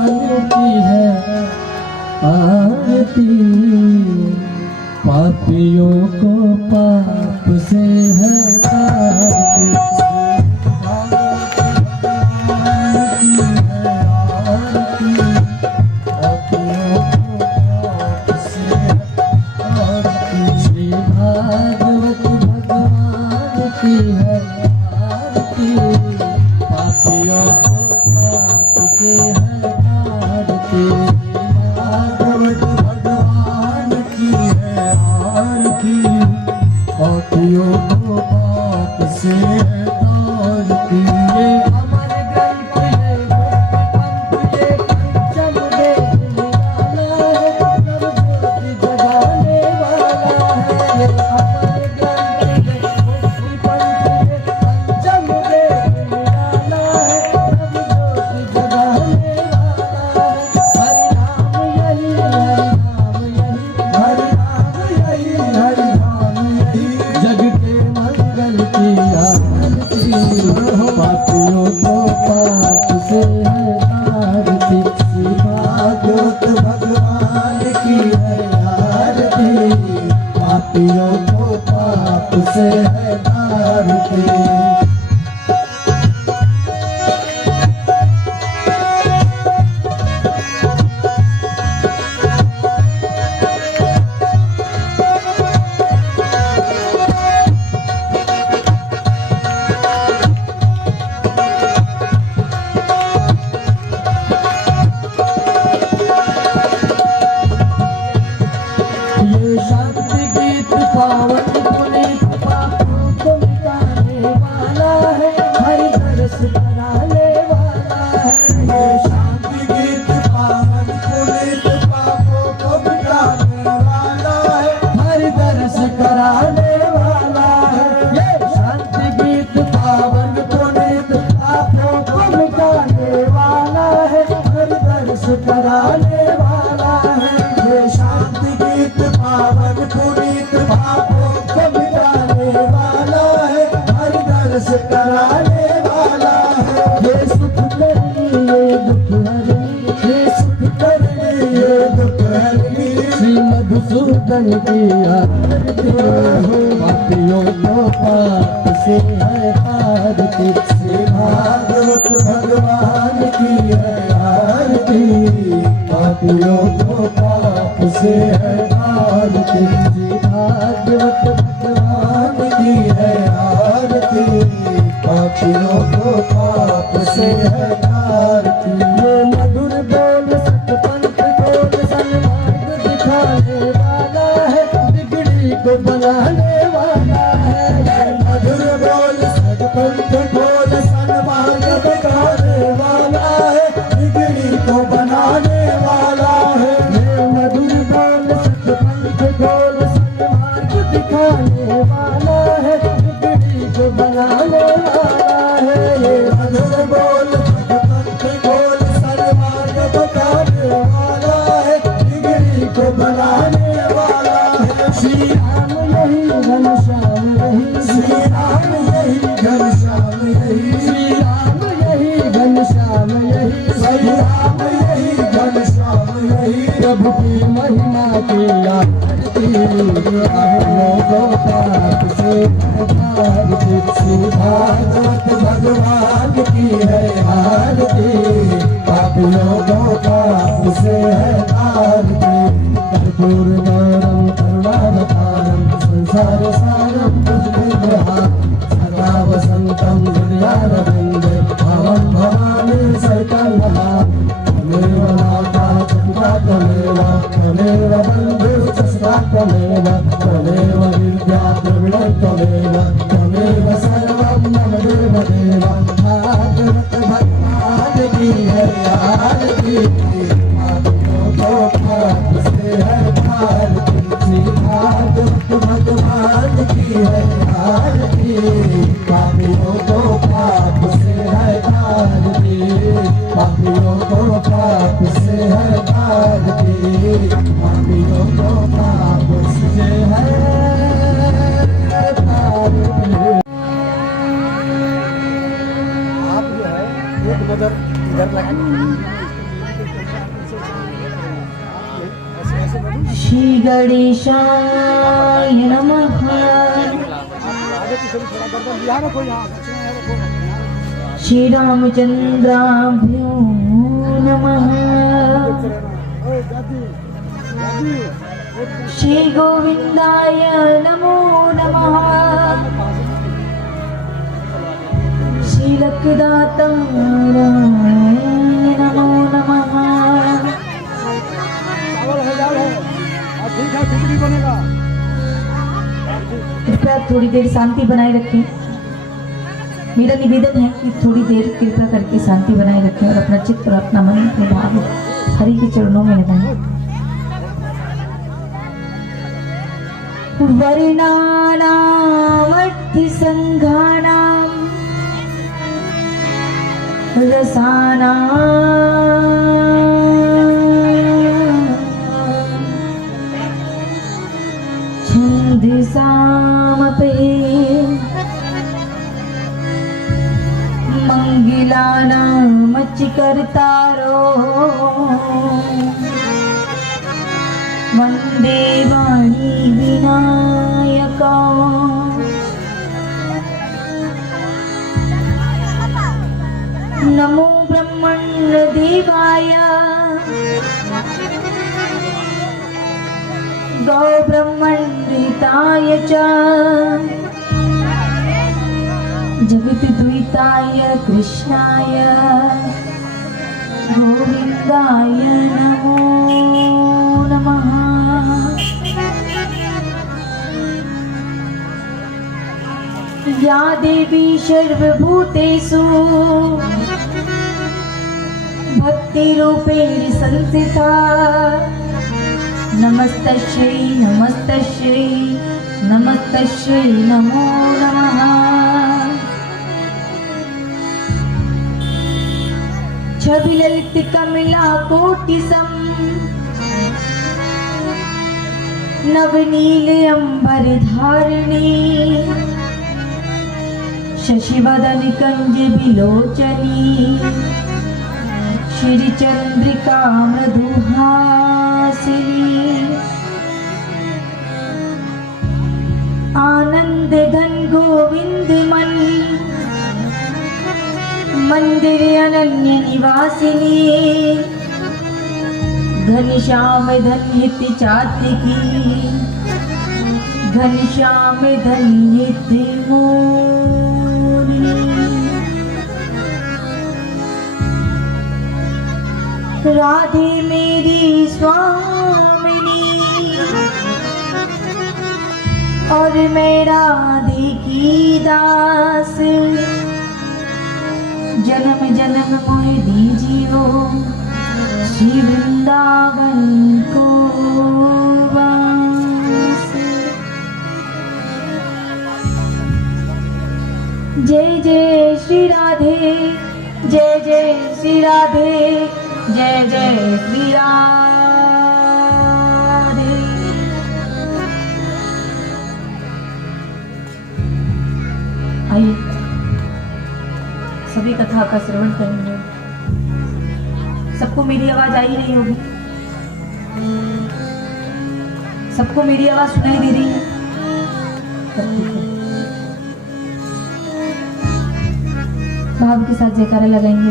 की है आरती, पापियों को पाप से है आरती। मधुसूदन की आरती, पापियों को पाप से है आरती। श्री भागवत भगवान की है आरती, पापियों को पाप से है आरती। श्री भागवत भगवान की है आरती, पापियों को पाप से है आरती। ये मधुर बोल सतपंथ बोल सन्मार्ग दिखाने वाला है, बिगड़ी को बनाने वाला है। मधुर बोल सतपंथ बोल सन्मार्ग दिखाने वाला है, बिगड़ी को बनाने वाला है। मधुर बोल सतपंथ बोल सन्मार्ग दिखाने वाला है, बिगड़ी को बनाने वाला है। मधुर बोल सतपंथ बोल सन्मार्ग दिखाने वाला है, बिगड़ी को बनाने वाला है। श्री राम यही घनश्याम यही, श्री राम यही घनश्याम यही, श्री राम यही घनश्याम यही, श्री राम यही घनश्याम यही। प्रभु की महिमा की आरती, पापियों को पाप से आरती। श्री भागवत भगवान की है आरती, पापियों को पाप से है आरती। कर्पूर गौरम करुणावतारम, संसार सारम भुजगेन्द्रहारं, सदा वसन्तं हृदयारविन्दे, भवं भवानी शरणं। त्वमेव माता च पिता त्वमेव, त्वमेव बन्धुश्च सखा त्वमेव, त्वमेव विद्या द्रविणं त्वमेव, त्वमेव सर्वं मम देवदेव। भागवत भगवान की है आरती, पापियों को पाप से है आरती। श्री भागवत भगवान की है आरती, पापियों को पाप से है आरती, पापियों को पाप से है आरती, पापियों को पाप से है आरती। आप जो है एक नजर इधर लगा श्री गणेशाय नमः। श्री रामचंद्राभ्यो नमः। श्री गोविंदाय नमो नमः। श्री लक्ष्मीदाताय नमो नमः। कृपया थोड़ी देर शांति बनाए रखें। मेरा निवेदन है कि थोड़ी देर कृपया करके शांति बनाए रखें और अपना चित्त और अपना मन अपने भाव हरि के चरणों में लगाएं। वर्णानामर्थि संघानां रसानां छन्दसामपि मंगलानामच्चिकर्तारो वन्दे वाणी विनायका। नमो ब्रह्मण्यदेवाय गौ ब्रह्मण्डिताय च जगद्द्विताय कृष्णाय गोविन्दाय नमो नमः। या देवी सर्वभूतेषु भक्तिरूपेण संस्थिता नमस्तस्यै नमस्तस्यै नमस्तस्यै नमो नमः। छवि ललित कमला कोटिसम नवनील अंबर धारिणी शशिवदन कंज विलोचनी श्री चंद्रिका मृदुहासिनी आनंद घन गोविंद मन मंदिर अनन्य निवासिनी घनश्याम धन हित चातिकी घनश्याम धन हित मोरी। राधे मेरी स्वामिनी और मैं राधे की दास जन्म जन्म मोह दीजियो श्री वृंदावन को वास। जय जय श्री राधे जय जय श्री राधे जय जय श्री राधे। आइए सभी कथा का श्रवण करेंगे। सबको मेरी आवाज आई रही होगी, सबको मेरी आवाज सुनाई दे रही है। भाव के साथ जयकारा लगाएंगे।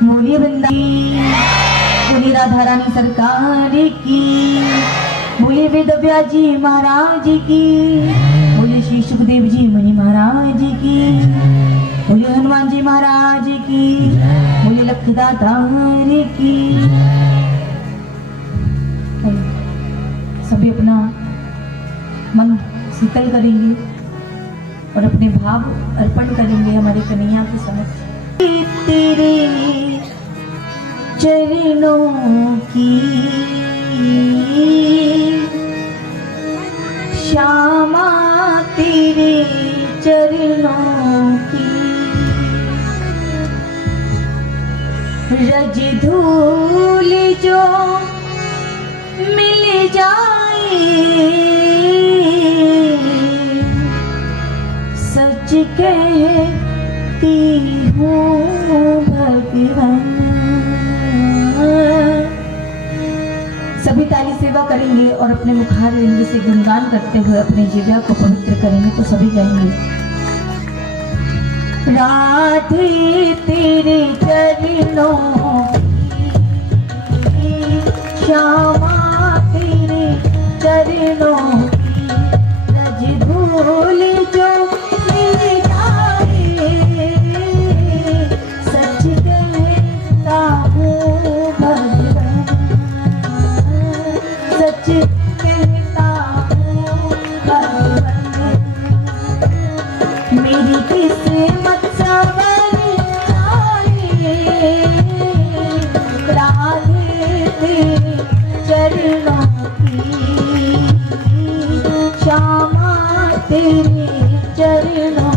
बोलिए वृंदावन बोलिए राधा रानी सरकार की, बोलिए वेद व्यास जी महाराज की, बोलिए श्री सुखदेव जी मुनि महाराज की, बोलिए हनुमान जी महाराज की, बोलिए लखदातार की। सभी अपना मन शीतल करेंगे और अपने भाव अर्पण करेंगे हमारे कन्हैया के समक्ष। तेरे चरणों की श्यामा तेरे चरणों की रज धूल जो मिल जाए सच कहती हूँ भगवान। सब सभी ताली सेवा करेंगे और अपने मुखारविंद से गुणगान करते हुए अपने जिह्वा को पवित्र करेंगे। तो सभी कहेंगे राधे तेरे चरणों की, श्यामा तेरे चरणों की, रज धूल जो मिल जाए, सच कहता हूँ भगवान, सच कहता हूँ भगवान, मेरी किस्मत संवरी आए, राधे तेरे चरणों की, श्यामा तेरे चरणों।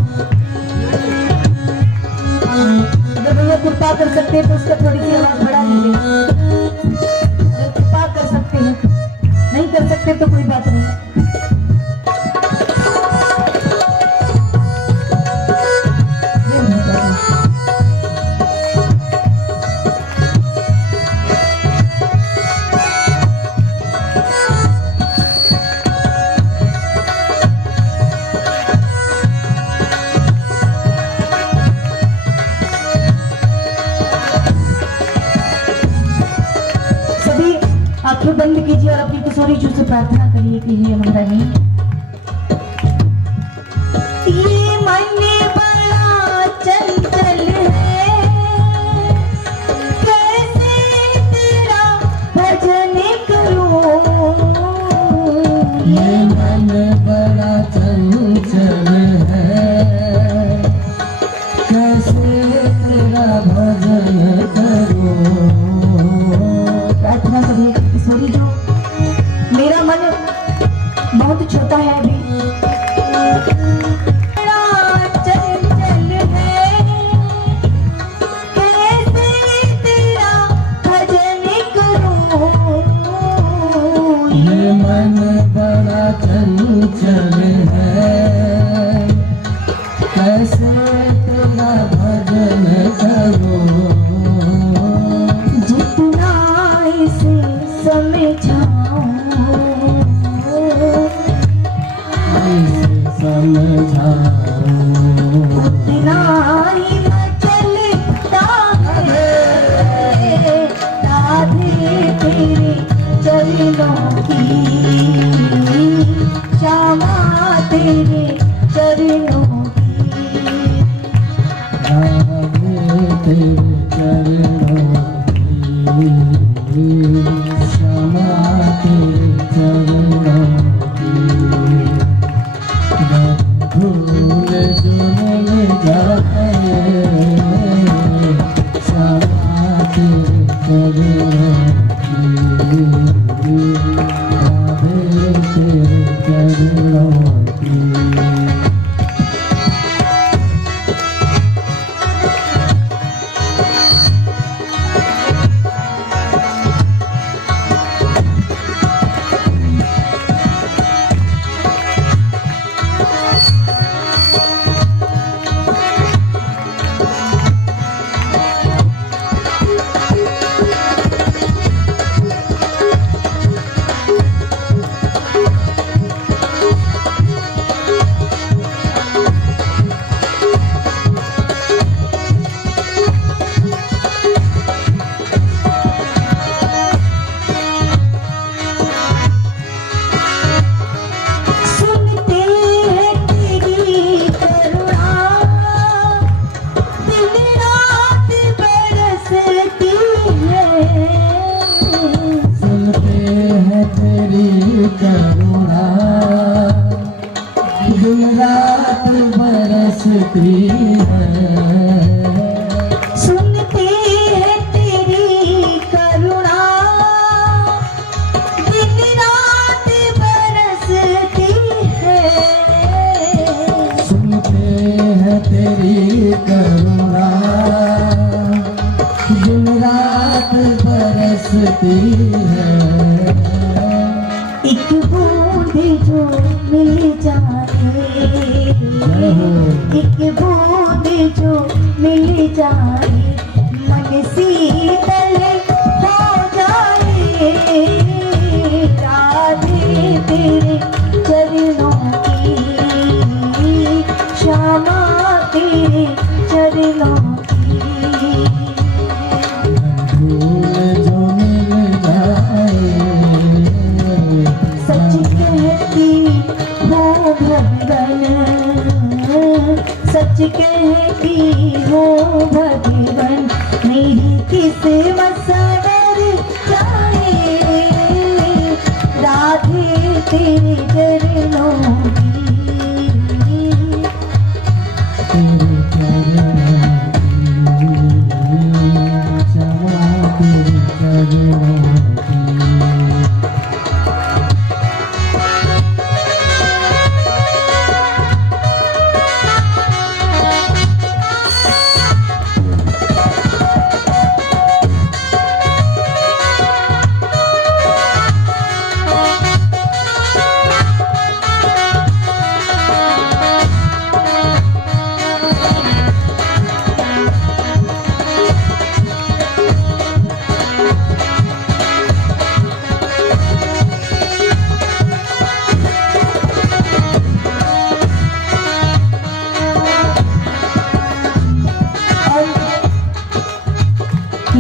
अगर भैया कृपा कर सकते हैं तो उसका थोड़ी सी आवाज बढ़ा दीजिए। अगर कृपा कर सकते हैं, नहीं कर सकते तो कोई बात नहीं। आंखें बंद कीजिए और अपनी किशोरी जी से प्रार्थना करिए कि हे महारानी, ये मन बड़ा चंचल है, कैसे तेरा भजन करूं, ये मन बड़ा चंचल है, कैसे तेरा भजन करूं। प्रार्थना करिए किशोरी जो, मेरा मन बहुत छोटा है अभी, बड़ा चंचल है, कैसे तेरा भजन करूं, ये मन बड़ा चंचल है, कैसे तेरा भजन करूं। जितना इसे समझाऊं, उतना ही चलता है, राधे तेरे चरणों की, श्यामा तेरे चरणों की, राधे तेरे चरणों की, श्यामा तेरे चरणों की, धूल जो मिल जाए, श्यामा तेरे चरणों की, राधे तेरे चरणों की। बरसती है, सुनते हैं तेरी करुणा, दिन रात बरसती है, सुनते हैं तेरी करुणा, दिन रात बरसती है। एक बूंद जो मिल जाए, एक बूंद जो मिल जाए, मन शीतल हो जाए, मसवर जाए राधे तेरे चरणों की तेरे चरणों की क्षमा तेरे चरणों की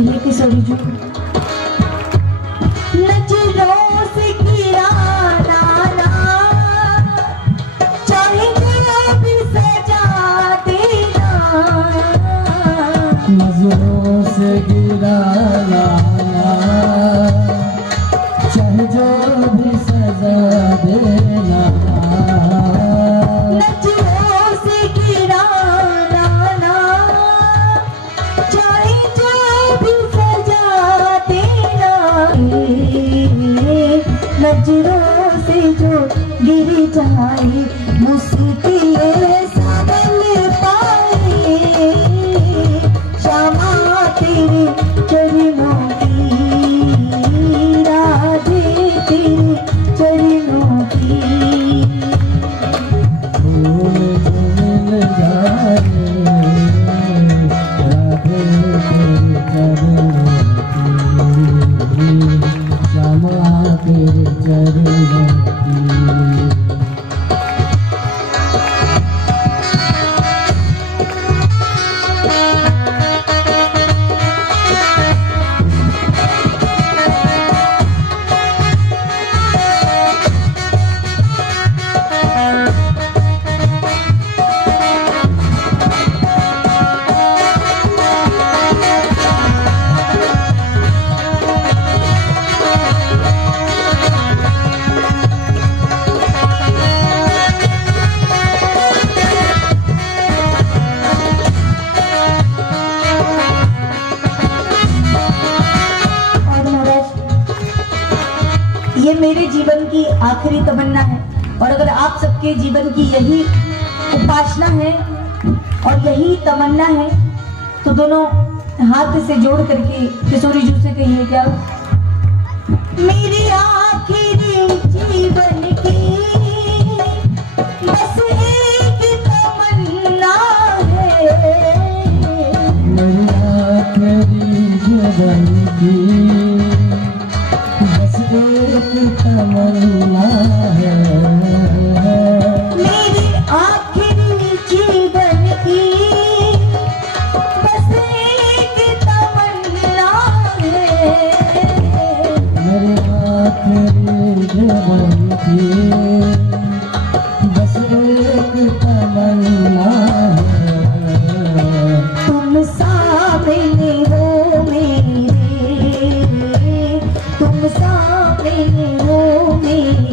ये किशोरी जी नजरों से गिरा नाना चाहे भी सजा देना नजरों से गिरा लाना चाहे जो भी सजा देना नजरों से गिरा नाना चाहे जो भी सजा देना नजरों से जो गिर जाए मुश्किलें संभल पाए क्षमा तेरे चरणों की राधे तेरे चरणों की फूल जो मिल जाए राधे तेरे चरणों की क्षमा तेरे चरणों की और महाराज ये मेरे जीवन की आखिरी तमन्ना है और अगर आप सबके जीवन की यही उपासना है और यही तमन्ना है तो दोनों हाथ से जोड़ करके किशोरी जी से कहिए क्या मेरी आखिरी जीवन की बस एक तमन्ना है मेरी आखिरी जीवन की बस एक तमन्ना है मेरी आखिरी जीवन की बस एक तमन्ना है मेरी आखिरी जीवन की बस एक तमन्ना है तुम सामने हो मेरे तुम सामने हो मेरे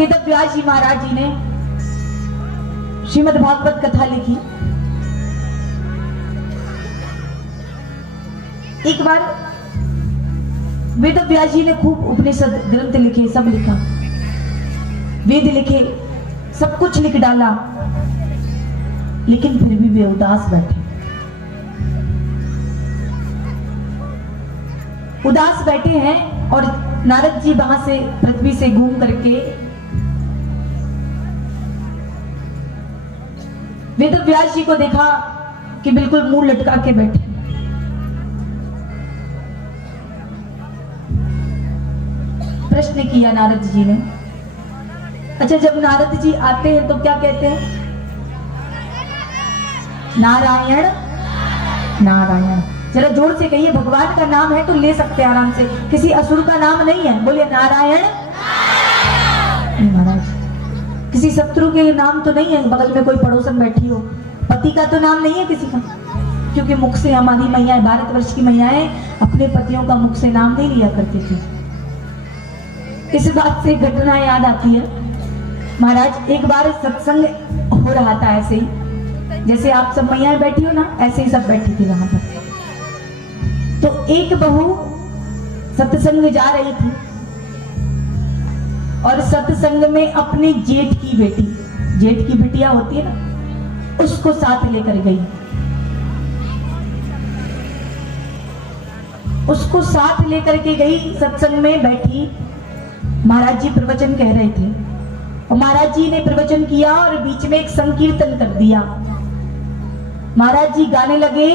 वेद व्यास जी महाराज जी ने श्रीमद् भागवत कथा लिखी। एक बार वेद व्यास जी ने खूब उपनिषद ग्रंथ लिखे, सब लिखा, वेद लिखे, सब कुछ लिख डाला, लेकिन फिर भी वे उदास बैठे। उदास बैठे हैं और नारद जी वहां से पृथ्वी से घूम करके वेद व्यास जी को देखा कि बिल्कुल मुंह लटका के बैठे। प्रश्न किया नारद जी ने। अच्छा, जब नारद जी आते हैं तो क्या कहते हैं? नारायण नारायण। जरा जोर से कहिए, भगवान का नाम है तो ले सकते हैं आराम से, किसी असुर का नाम नहीं है। बोलिए नारायण। महाराज किसी शत्रु के नाम तो नहीं है, बगल में कोई पड़ोसन बैठी हो, पति का तो नाम नहीं है किसी का, क्योंकि मुख से हमारी मैयाएं, भारतवर्ष की मैयाएं अपने पतियों का मुख से नाम नहीं लिया करती थी। इस बात से घटना याद आती है महाराज। एक बार सत्संग हो रहा था, ऐसे ही जैसे आप सब मैयाएं बैठी हो ना, ऐसे ही सब बैठी थी वहां पर। तो एक बहू सत्संग जा रही थी और सत्संग में अपनी जेठ की बेटी, जेठ की बिटिया होती है ना, उसको साथ लेकर गई। उसको साथ लेकर के गई, सत्संग में बैठी। महाराज जी प्रवचन कह रहे थे और महाराज जी ने प्रवचन किया और बीच में एक संकीर्तन कर दिया। महाराज जी गाने लगे,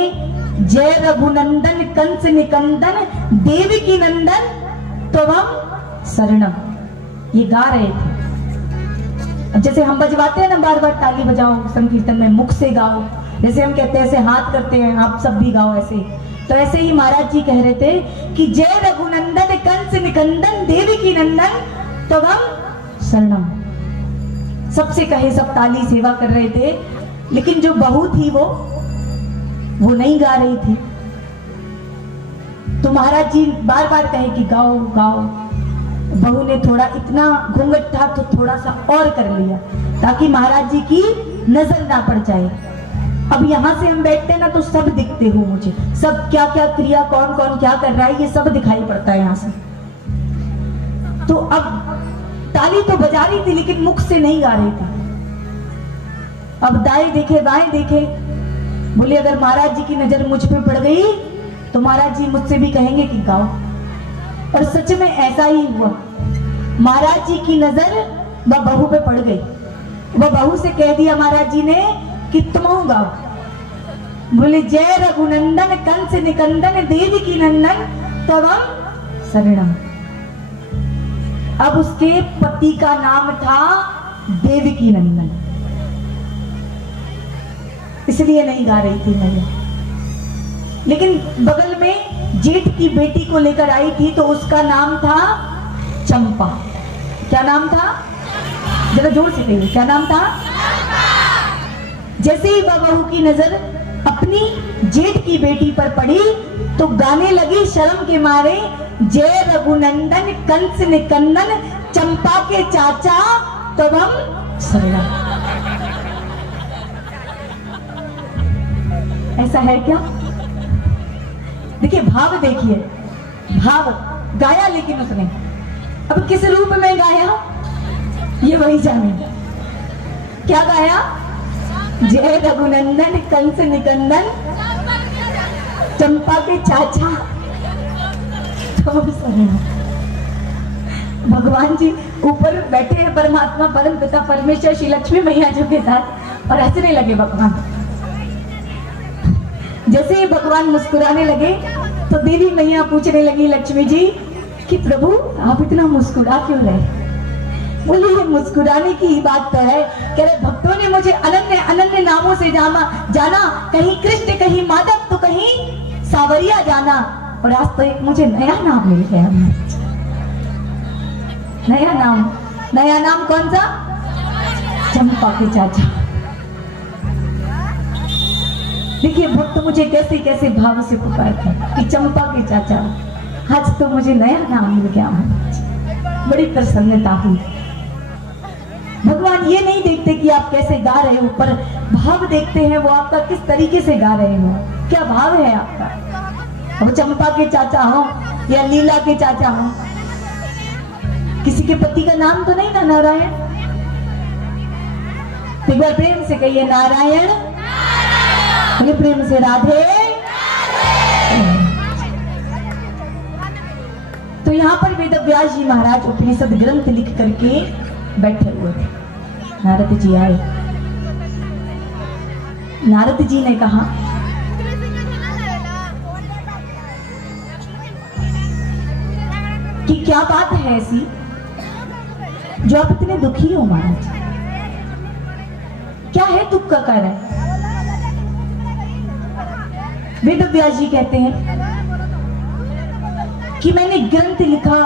जय रघुनंदन कंस निकंदन देवकी नंदन त्वम शरणम। ये गा रहे थे। अब जैसे हम बजवाते हैं ना, बार बार ताली बजाओ संकीर्तन में, मुख से गाओ, जैसे हम कहते हैं ऐसे हाथ करते हैं, आप सब भी गाओ ऐसे। तो ऐसे ही महाराज जी कह रहे थे कि जय रघुनंदन कंस निकंदन देवकी नंदन त्वम शरणम। सबसे कहे, सब ताली सेवा कर रहे थे, लेकिन जो बहू थी वो नहीं गा रही थी। तो महाराज जी बार बार कहे कि गाओ गाओ। बहू ने थोड़ा, इतना घूंघट था तो थोड़ा सा और कर लिया ताकि महाराज जी की नजर ना पड़ जाए। अब यहाँ से हम बैठते हैं ना तो सब दिखते हो मुझे, सब क्या क्या क्रिया, कौन कौन क्या कर रहा है, ये सब दिखाई पड़ता है यहाँ से। तो अब ताली तो बजा रही थी लेकिन मुख से नहीं गा रही थी। अब दाएं देखे बाएं देखे, बोले अगर महाराज जी की नजर मुझ पे पड़ गई तो महाराज जी मुझसे भी कहेंगे कि गाओ। और सच में ऐसा ही हुआ। महाराज जी की नजर वह बहू पे पड़ गई। वह बहू से कह दिया महाराज जी ने कि तुम गाओ। बोले जय रघुनंदन कंस निकंदन देवकी नंदन त्वम शरणम। अब उसके पति का नाम था देवकी नंदन, इसलिए नहीं गा रही थी मैया। लेकिन बगल में जेठ की बेटी को लेकर आई थी तो उसका नाम था चंपा। क्या नाम था? जरा जोर से कहिए, क्या नाम था? जैसे ही बहू की नजर अपनी जेठ की बेटी पर पड़ी तो गाने लगी शर्म के मारे, जय रघुनंदन कंस निकंदन चंपा के चाचा त्वम शरणम। ऐसा है क्या? देखिए भाव, देखिए भाव गाया, लेकिन उसने अब किस रूप में गाया ये वही जाने। क्या गाया? जय रघुनंदन कंस निकंदन चंपा के चाचा तो भगवान जी ऊपर बैठे हैं, परमात्मा परम पिता परमेश्वर श्री लक्ष्मी मैया जी के साथ, और हंसने लगे भगवान। जैसे ही भगवान मुस्कुराने लगे तो देवी मैया पूछने लगी लक्ष्मी जी कि प्रभु आप इतना मुस्कुरा क्यों रहे? बोले ये मुस्कुराने की ही बात तो है, कह रहे भक्तों ने मुझे अनन्य अनन्य नामों से जाना, कहीं कृष्ण, कहीं माधव, तो कहीं सावरिया जाना, और आज तो एक मुझे नया नाम मिल गया। नया नाम कौन सा? चंपा के चाचा। देखिए भक्त मुझे कैसे कैसे भाव से पुकारते कि चंपा के चाचा, आज तो मुझे नया नाम मिल गया। बड़ी प्रसन्नता हुई। भगवान ये नहीं देखते कि आप कैसे गा रहे हो, पर भाव देखते हैं वो आपका किस तरीके से गा रहे हो, क्या भाव है आपका। अब चंपा के चाचा हो या लीला के चाचा हो, किसी के पति का नाम तो नहीं ना नारायण। एक बार प्रेम से कहिए नारायण, बोले प्रेम से राधे। तो यहाँ पर वेद व्यास जी महाराज उपनिषद ग्रंथ लिख करके बैठे हुए थे। नारद जी आए। नारद जी ने कहा कि क्या बात है ऐसी जो आप इतने दुखी हो महाराज, क्या है दुख का कारण। वेद व्यास जी कहते हैं कि मैंने ग्रंथ लिखा,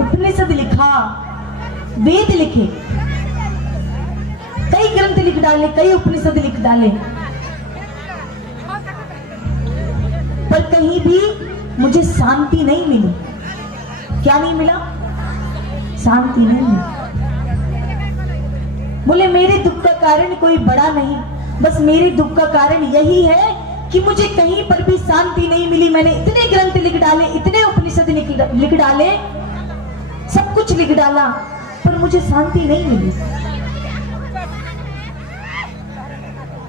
उपनिषद लिखा, वेद लिखे, कई ग्रंथ लिख डाले, कई उपनिषद लिख डाले, पर कहीं भी मुझे शांति नहीं मिली। क्या नहीं मिला? शांति नहीं मिली। बोले मेरे दुख का कारण कोई बड़ा नहीं, बस मेरे दुख का कारण यही है कि मुझे कहीं पर भी शांति नहीं मिली। मैंने इतने ग्रंथ लिख डाले, इतने उपनिषद लिख डाले, सब कुछ लिख डाला, पर मुझे शांति नहीं मिली।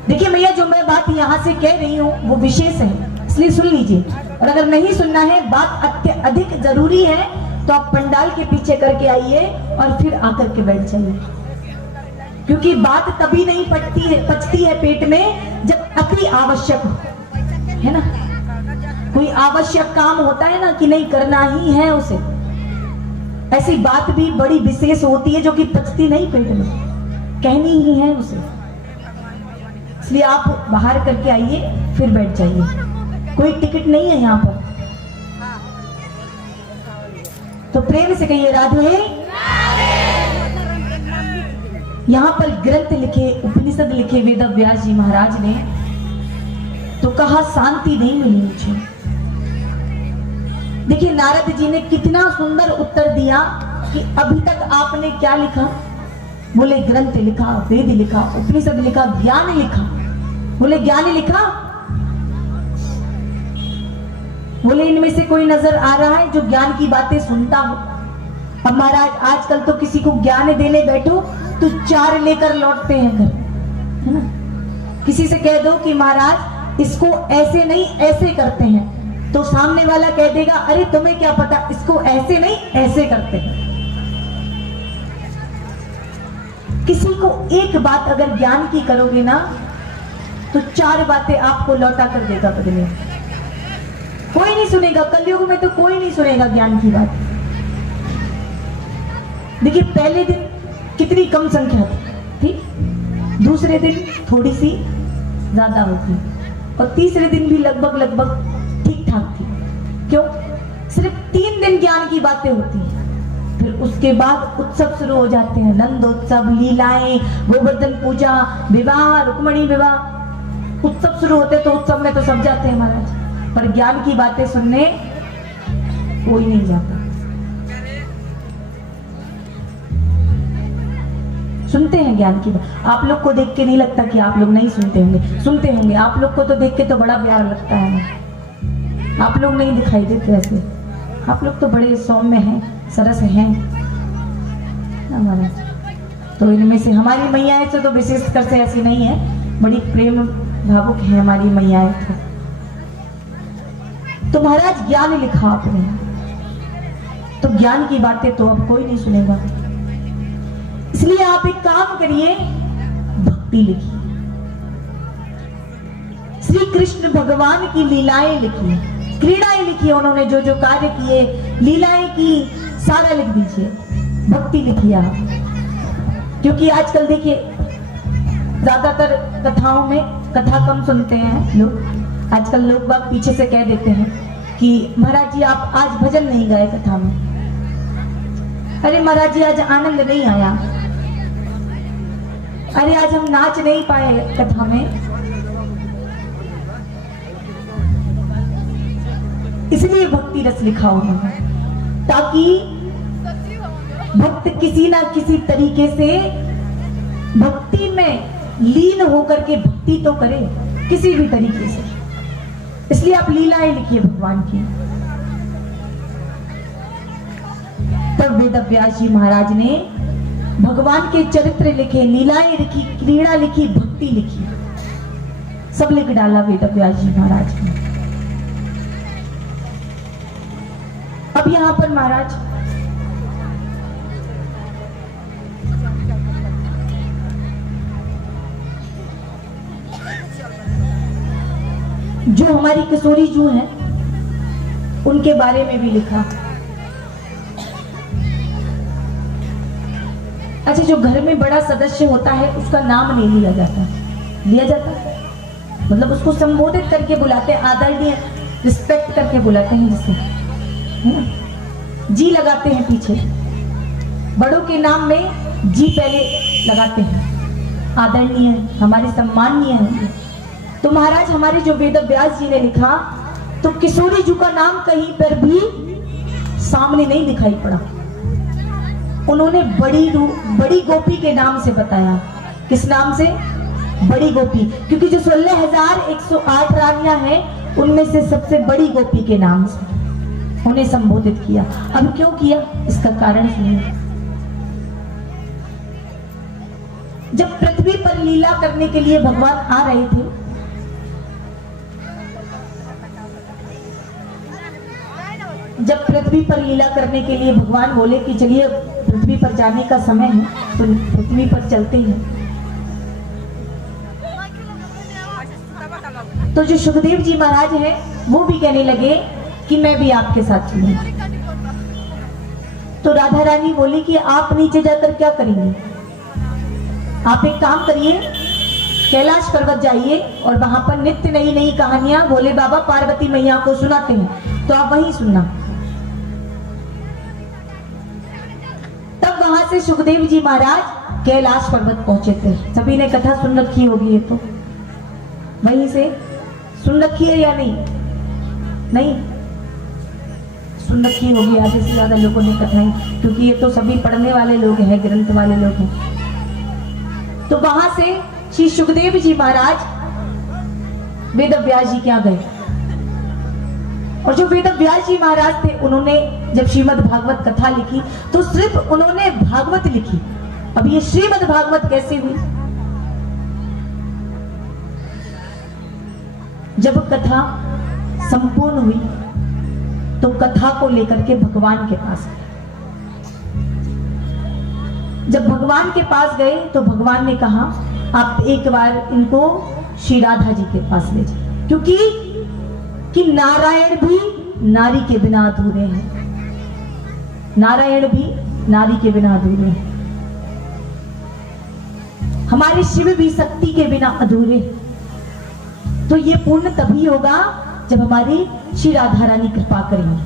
देखिए भैया, जो मैं बात यहां से कह रही हूं वो विशेष है, इसलिए सुन लीजिए। और अगर नहीं सुनना है, बात अत्यधिक जरूरी है, तो आप पंडाल के पीछे करके आइए और फिर आकर के बैठ जाइए, क्योंकि बात तभी नहीं पचती है पेट में जब अति आवश्यक हो, है ना। कोई आवश्यक काम होता है ना कि नहीं करना ही है उसे, ऐसी बात भी बड़ी विशेष होती है जो कि पचती नहीं पेट में, कहनी ही है उसे। इसलिए आप बाहर करके आइए फिर बैठ जाइए, कोई टिकट नहीं है यहाँ पर। तो प्रेम से कहिए राधे। यहाँ पर ग्रंथ लिखे, उपनिषद लिखे वेद व्यास जी महाराज ने, तो कहा शांति नहीं मिली मुझे। देखिए नारद जी ने कितना सुंदर उत्तर दिया कि अभी तक आपने क्या लिखा। बोले ग्रंथ लिखा, वेद लिखा, उपनिषद लिखा, ज्ञान लिखा। बोले ज्ञान लिखा। बोले इनमें से कोई नजर आ रहा है जो ज्ञान की बातें सुनता हो। अब महाराज आजकल तो किसी को ज्ञान देने बैठो तो 4 लेकर लौटते हैं घर, है ना। किसी से कह दो कि महाराज इसको ऐसे नहीं ऐसे करते हैं, तो सामने वाला कह देगा अरे तुम्हें क्या पता, इसको ऐसे नहीं ऐसे करते हैं। किसी को एक बात अगर ज्ञान की करोगे ना तो 4 बातें आपको लौटा कर देगा बदले। कोई नहीं सुनेगा, कलयुग में तो कोई नहीं सुनेगा ज्ञान की बात। देखिए पहले दिन कितनी कम संख्या थी, दूसरे दिन थोड़ी सी ज्यादा होती, और तीसरे दिन भी लगभग ठीक ठाक थी। क्यों? सिर्फ 3 दिन ज्ञान की बातें होती हैं, फिर उसके बाद उत्सव शुरू हो जाते हैं, नंदोत्सव, लीलाएं, गोवर्धन पूजा, विवाह, रुक्मणी विवाह, उत्सव शुरू होते। तो उत्सव में तो सब जाते हैं महाराज, पर ज्ञान की बातें सुनने कोई नहीं जाता। सुनते हैं ज्ञान की बात। आप लोग को देख के नहीं लगता कि आप लोग नहीं सुनते होंगे, सुनते होंगे। आप लोग को तो देख के तो बड़ा प्यार लगता है। आप लोग नहीं दिखाई देते ऐसे, आप लोग तो बड़े सौम्य हैं, सरस हैं हमारा। तो इनमें से हमारी मैयाएं तो विशेषकर से ऐसी नहीं है, बड़ी प्रेम भावुक है हमारी मैयाएं। तो महाराज ज्ञान लिखा आपने, तो ज्ञान की बातें तो अब कोई नहीं सुनेगा। इसलिए आप एक काम करिए, भक्ति लिखिए, श्री कृष्ण भगवान की लीलाएं लिखिए, क्रीड़ाएं लिखिए, उन्होंने जो जो कार्य किए, लीलाएं की, सारा लिख दीजिए, भक्ति लिखिए आप। क्योंकि आजकल देखिए ज्यादातर कथाओं में कथा कम सुनते हैं लोग। आजकल लोग बाग पीछे से कह देते हैं कि महाराज जी आप आज भजन नहीं गाए कथा में, अरे महाराज जी आज आनंद नहीं आया, अरे आज हम नाच नहीं पाए कथा में। इसलिए भक्ति रस लिखा उन्होंने, ताकि भक्त किसी ना किसी तरीके से भक्ति में लीन होकर के भक्ति तो करे किसी भी तरीके से। इसलिए आप लीलाएं लिखिए भगवान की। तब वेद व्यास जी महाराज ने भगवान के चरित्र लिखे, लीलाएं लिखी, क्रीड़ा लिखी, भक्ति लिखी, सब लिख डाला वेद व्यास जी महाराज ने। अब यहां पर महाराज जो हमारी किशोरी जू हैं उनके बारे में भी लिखा। अच्छा, जो घर में बड़ा सदस्य होता है उसका नाम नहीं लिया जाता, लिया जाता मतलब उसको संबोधित करके बुलाते हैं, आदरणीय रिस्पेक्ट करके बुलाते हैं, जिसे जी लगाते हैं पीछे, बड़ों के नाम में जी पहले लगाते हैं, आदरणीय हमारे सम्माननीय हैं। तो महाराज हमारे जो वेद व्यास जी ने लिखा तो किशोरी जी का नाम कहीं पर भी सामने नहीं दिखाई पड़ा। उन्होंने बड़ी गोपी के नाम से बताया। किस नाम से? बड़ी गोपी, क्योंकि जो 16,108 रानियां हैं उनमें से सबसे बड़ी गोपी के नाम से उन्हें संबोधित किया। अब क्यों किया इसका कारण सुनिए। जब पृथ्वी पर लीला करने के लिए भगवान आ रहे थे जब पृथ्वी पर लीला करने के लिए भगवान बोले कि चलिए पृथ्वी पर जाने का समय है तो पृथ्वी पर चलते हैं, तो जो सुखदेव जी महाराज हैं वो भी कहने लगे कि मैं भी आपके साथ चलूं। तो राधा रानी बोली कि आप नीचे जाकर क्या करेंगे, आप एक काम करिए, कैलाश पर्वत जाइए और वहां पर नित्य नई नई कहानियां भोले बाबा पार्वती मैया को सुनाते हैं, तो आप वहीं सुनना। तब वहां से सुखदेव जी महाराज कैलाश पर्वत पहुंचे थे। सभी ने कथा सुन रखी होगी, ये तो वहीं से सुन रखी है या नहीं? नहीं सुन रखी होगी आधे से ज्यादा लोगों ने कथाएं, क्योंकि ये तो सभी पढ़ने वाले लोग हैं, ग्रंथ वाले लोग हैं। तो वहां से श्री सुखदेव जी महाराज वेद व्यास जी क्या गए, और जो वेद व्यास जी महाराज थे उन्होंने जब श्रीमद् भागवत कथा लिखी तो सिर्फ उन्होंने भागवत लिखी। अब ये श्रीमद् भागवत कैसे हुई? जब कथा संपूर्ण हुई तो कथा को लेकर के भगवान के पास गए। जब भगवान के पास गए तो भगवान ने कहा आप एक बार इनको श्री राधा जी के पास ले जाए, क्योंकि कि नारायण भी नारी के बिना अधूरे हैं, नारायण भी नारी के बिना अधूरे हैं, हमारे शिव भी शक्ति के बिना अधूरे। तो ये पूर्ण तभी होगा जब हमारी श्री राधा रानी कृपा करेंगी।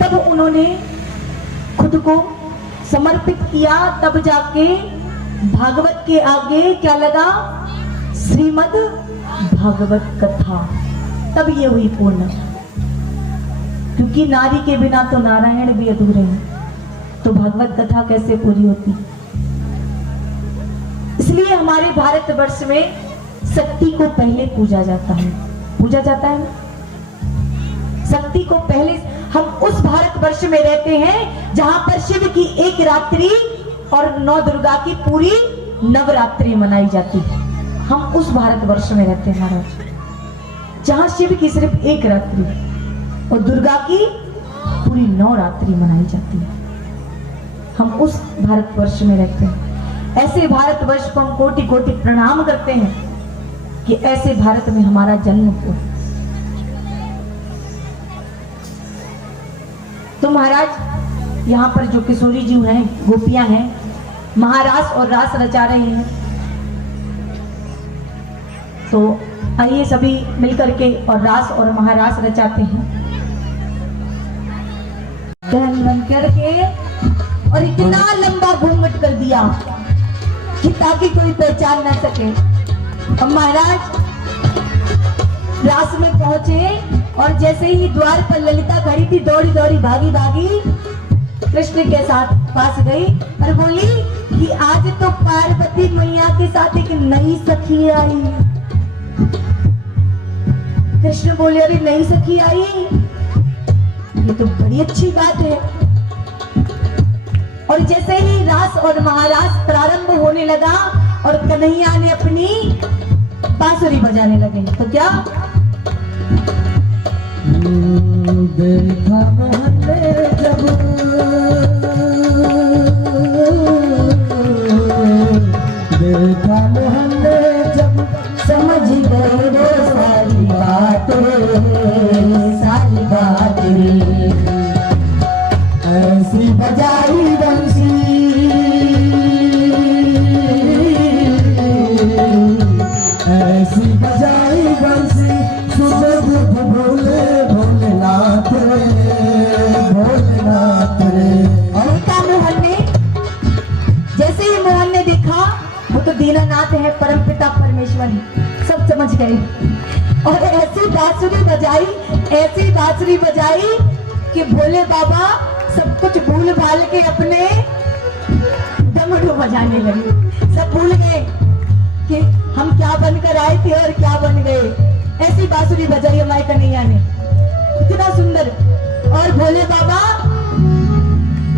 तब उन्होंने खुद को समर्पित किया, तब जाके भागवत के आगे क्या लगा? श्रीमद् भागवत कथा, तब ये हुई पूर्ण। क्योंकि नारी के बिना तो नारायण भी अधूरे हैं, तो भागवत कथा कैसे पूरी होती? इसलिए हमारे भारतवर्ष में शक्ति को पहले पूजा जाता है, पूजा जाता है शक्ति को पहले। हम उस भारतवर्ष में रहते हैं जहां पर शिव की एक रात्रि और 9 दुर्गा की पूरी नवरात्रि मनाई जाती है। हम उस भारतवर्ष में रहते हैं महाराज जहां शिव की सिर्फ एक रात्रि और दुर्गा की पूरी 9 रात्रि मनाई जाती है। हम उस भारतवर्ष में रहते हैं। ऐसे भारतवर्ष को हम कोटि कोटि प्रणाम करते हैं कि ऐसे भारत में हमारा जन्म हुआ। तो महाराज यहाँ पर जो किशोरी जी हैं, गोपियां हैं, महारास और रास रचा रही हैं। तो आइए सभी मिलकर के और रास और महारास रचाते हैं। बन करके और इतना लंबा घूंघट कर दिया कि ताकि कोई पहचान ना सके। अब महाराज रास में पहुंचे और जैसे ही द्वार पर ललिता खड़ी थी, दौड़ी दौड़ी भागी भागी कृष्ण के साथ पास गई और बोली कि आज तो पार्वती मैया के साथ एक नई सखी आई। कृष्ण बोले अरे नई सखी आई, ये तो बड़ी अच्छी बात है। और जैसे ही रास और महारास प्रारंभ होने लगा और कन्हैया ने अपनी बांसुरी बजाने लगे तो क्या देखा मोहल्ले जब देखा मोहल्ले जब समझ गए रे सारी बातें ऐसी बजाई बंसी ऐसी बजाई बंसी सुबह बुध भोले भोलेनाथ रे भोलेनाथ रे। और क्या मोहन ने, जैसे ही मोहन ने देखा वो तो दीनानाथ है, परमपिता परमेश्वर है, सब समझ गए। और ऐसी बांसुरी बजाई कि भोले बाबा सब कुछ भूल भाल के अपने डमरू बजाने लगे। सब भूल गए कि हम क्या बनकर आए थे और क्या बन गए। ऐसी बांसुरी बजाई हमारे कन्हैया ने, इतना सुंदर। और भोले बाबा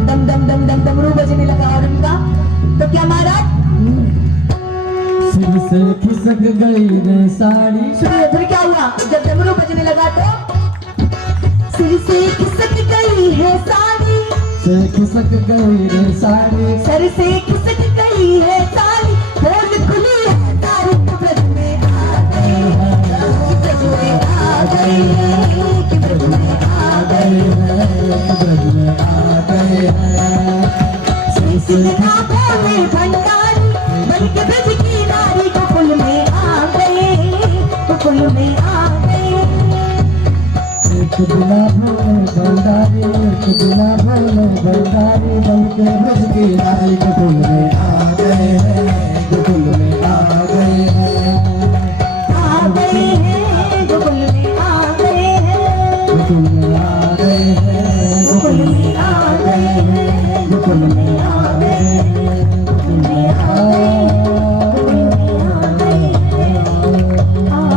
दम दम दम दम डमरू बजने लगा। और उनका तो क्या महाराज सिर से खिसक गई रे साड़ी। सुनिए फिर क्या हुआ जब डमरू बजने लगा तो सिर से खिसक गई है साड़ी, से खिसक गई रे साड़ी, सर से खिसक गई है साड़ी, बोल खुली है तारी ब्रज में आ गए हैं, ब्रज में आ गए हैं, कि ब्रज में आ गए हैं, ब्रज में आ गए हैं। सिलसिला बोले भंडारी बन के ब्रज की नारी गोकुल में आ गए, गोकुल में आ गए। एक दिना भोले भंडारी एक दिना भोले भंडारी बन के ब्रज की नारी गोकुल में आ गए हैं, गोकुल में आ गए हैं, आ गए हैं, गोकुल में आ गए हैं, गोकुल में आ गए हैं, गोकुल में आ गए हैं, गोकुल में आ गए हैं, गोकुल में आ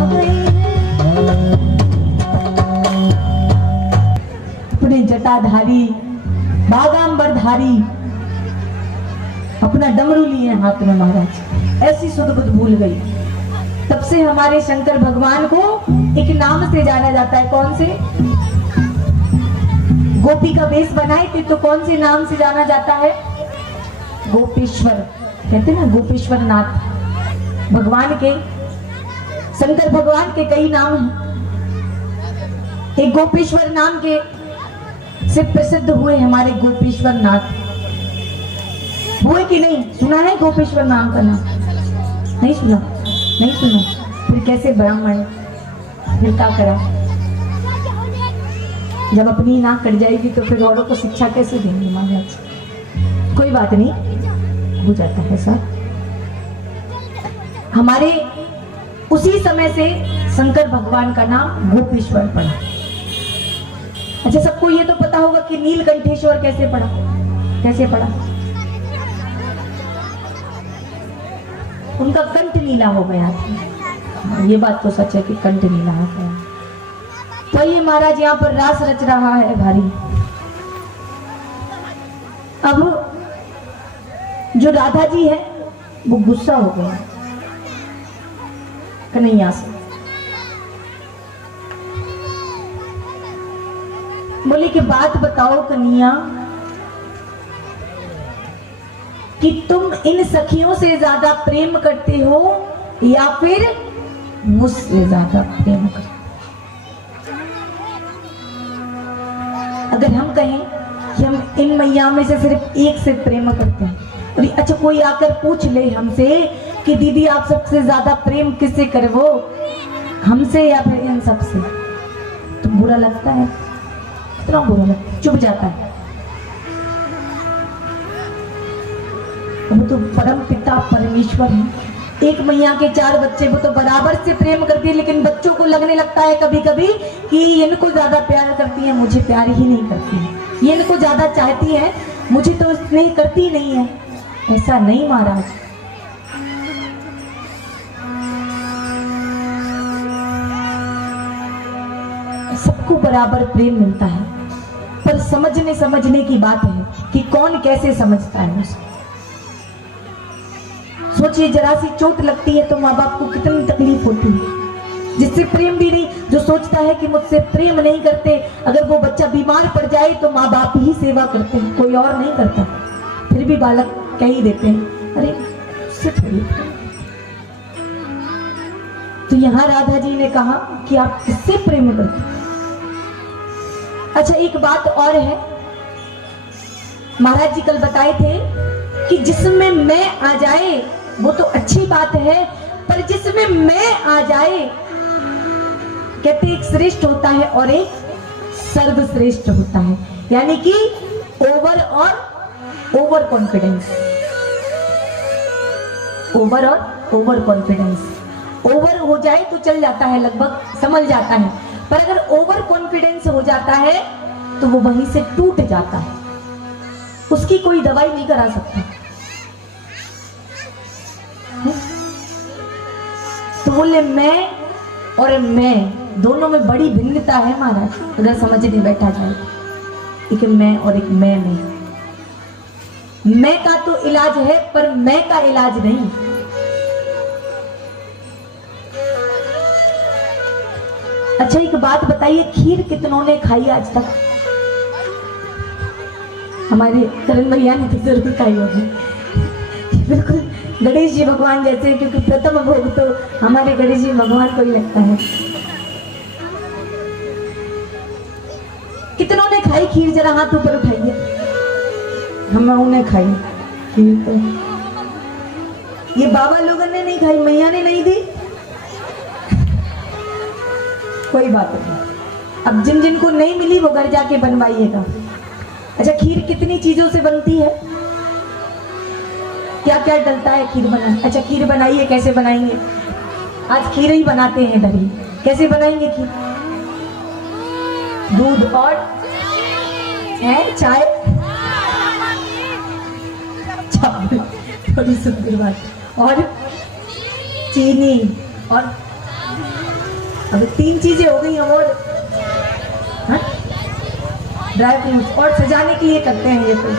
गए अपने जटाधारी बागांबरधारी अपना डमरू लिए हाथ में महाराज। ऐसी सुध बुध भूल गई। तब से हमारे शंकर भगवान को एक नाम से जाना जाता है। कौन से? गोपी का वेश बनाए थे तो कौन से नाम से जाना जाता है? गोपेश्वर, कहते ना गोपेश्वर नाथ। भगवान के, शंकर भगवान के कई नाम हैं। एक गोपेश्वर नाम के से प्रसिद्ध हुए हमारे गोपेश्वर नाथ। हुए कि नहीं? सुना है गोपेश्वर नाम का नाम? नहीं सुना? नहीं सुना? फिर कैसे ब्राह्मण, फिर क्या करा? जब अपनी नाक कट जाएगी तो फिर औरों को शिक्षा कैसे देंगे महाराज? कोई बात नहीं, हो जाता है सर। हमारे उसी समय से शंकर भगवान का नाम गोपेश्वर पड़ा। अच्छा, सबको ये तो पता होगा कि नीलकंठेश्वर कैसे पड़ा? कैसे पड़ा? उनका कंठ नीला हो गया था। ये बात तो सच है कि कंठ नीला हो गया। तो ये महाराज यहाँ पर रास रच रहा है भारी। अब जो राधा जी है वो गुस्सा हो गया कन्हैया से। बोले कि बात बताओ कन्हैया कि तुम इन सखियों से ज्यादा प्रेम करते हो या फिर मुझसे ज्यादा प्रेम करते हो? अगर हम कहें कि हम इन मैया में से सिर्फ एक से प्रेम करते हैं, और अच्छा कोई आकर पूछ ले हमसे कि दीदी आप सबसे ज्यादा प्रेम किससे करे, वो हमसे या फिर इन सबसे, तो बुरा लगता है, इतना बुरा लगता है, चुप जाता है। वो तो परम पिता परमेश्वर है। एक मैया के 4 बच्चे, वो तो बराबर से प्रेम करती है, लेकिन बच्चों को लगने लगता है कभी कभी कि इनको ज्यादा प्यार करती है, मुझे प्यार ही नहीं करती है। ये इनको ज्यादा चाहती है, मुझे तो स्नेह करती नहीं है। ऐसा नहीं महाराज, सबको बराबर प्रेम मिलता है, पर समझने की बात है कि कौन कैसे समझता है उसे। सोचिए, जरा सी चोट लगती है तो माँ बाप को कितनी तकलीफ होती है। जिससे प्रेम भी नहीं, जो सोचता है कि मुझसे प्रेम नहीं करते, अगर वो बच्चा बीमार पड़ जाए तो माँ बाप ही सेवा करते हैं, कोई और नहीं करता। फिर भी बालक कह ही देते हैं, अरे उससे थोड़ी। तो यहाँ राधा जी ने कहा कि आप किससे प्रेम करते। अच्छा, एक बात और है, महाराज जी कल बताए थे कि जिसमें मैं आ जाए वो तो अच्छी बात है, पर जिसमें मैं आ जाए, कहते एक श्रेष्ठ होता है और एक सर्वश्रेष्ठ होता है। यानी कि ओवर और ओवर कॉन्फिडेंस, ओवर और ओवर कॉन्फिडेंस। ओवर हो जाए तो चल जाता है, लगभग समझ जाता है, पर अगर ओवर कॉन्फिडेंस हो जाता है तो वो वहीं से टूट जाता है, उसकी कोई दवाई नहीं करा सकता। तो बोले मैं और मैं दोनों में बड़ी भिन्नता है महाराज, अगर समझने बैठा जाए। एक मैं और एक मैं में, मैं का तो इलाज है पर मैं का इलाज नहीं। अच्छा, एक बात बताइए, खीर कितनों ने खाई आज तक? हमारे करण भैया ने तो जरूर खाई होगी, बिल्कुल गणेश जी भगवान जैसे, क्योंकि प्रथम भोग तो हमारे गणेश जी भगवान को ही लगता है। कितनों ने खाई खीर? जरा हाथ ऊपर उठाइए। हमने खाई खीर। तो ये बाबा लोगों ने नहीं खाई, मैया ने नहीं दी, कोई बात नहीं। अब जिन जिनको नहीं मिली वो घर जाके बनवाइएगा। अच्छा, खीर कितनी चीजों से बनती है? क्या क्या डलता है खीर बनाने? अच्छा, खीर बनाइए, कैसे बनाएंगे? आज खीर ही बनाते हैं दही। कैसे बनाएंगे खीर? दूध और चाय, थोड़ी सुंदर बात, और चीनी, और अब 3 चीजें हो गई। और ड्राई फ्रूट्स, और सजाने के लिए करते हैं ये तो।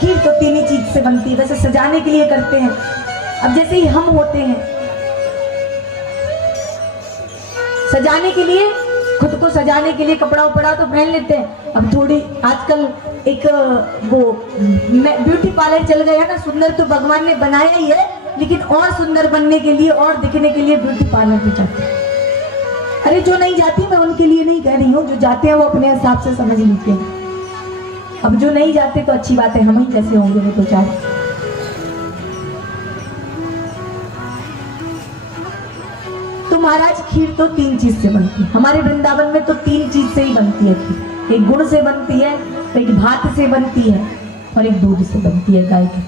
खीर तो 3 ही चीज से बनती है, वैसे सजाने के लिए करते हैं। अब जैसे ही हम होते हैं, सजाने के लिए, खुद को सजाने के लिए कपड़ा उपड़ा तो पहन लेते हैं। अब थोड़ी आजकल एक वो ब्यूटी पार्लर चल गया ना, सुंदर तो भगवान ने बनाया ही है, लेकिन और सुंदर बनने के लिए और दिखने के लिए ब्यूटी पार्लर भी जाते हैं। अरे जो नहीं जाती, मैं उनके लिए नहीं कह रही हूँ, जो जाते हैं वो अपने हिसाब से समझ लेते हैं। अब जो नहीं जाते तो अच्छी बात है, हम ही जैसे होंगे वो तो चाहे। तो महाराज खीर तो 3 चीज से बनती है। हमारे वृंदावन में तो 3 चीज से ही बनती है खीर। एक गुड़ से बनती है, एक भात से बनती है, और एक दूध से बनती है, गाय की।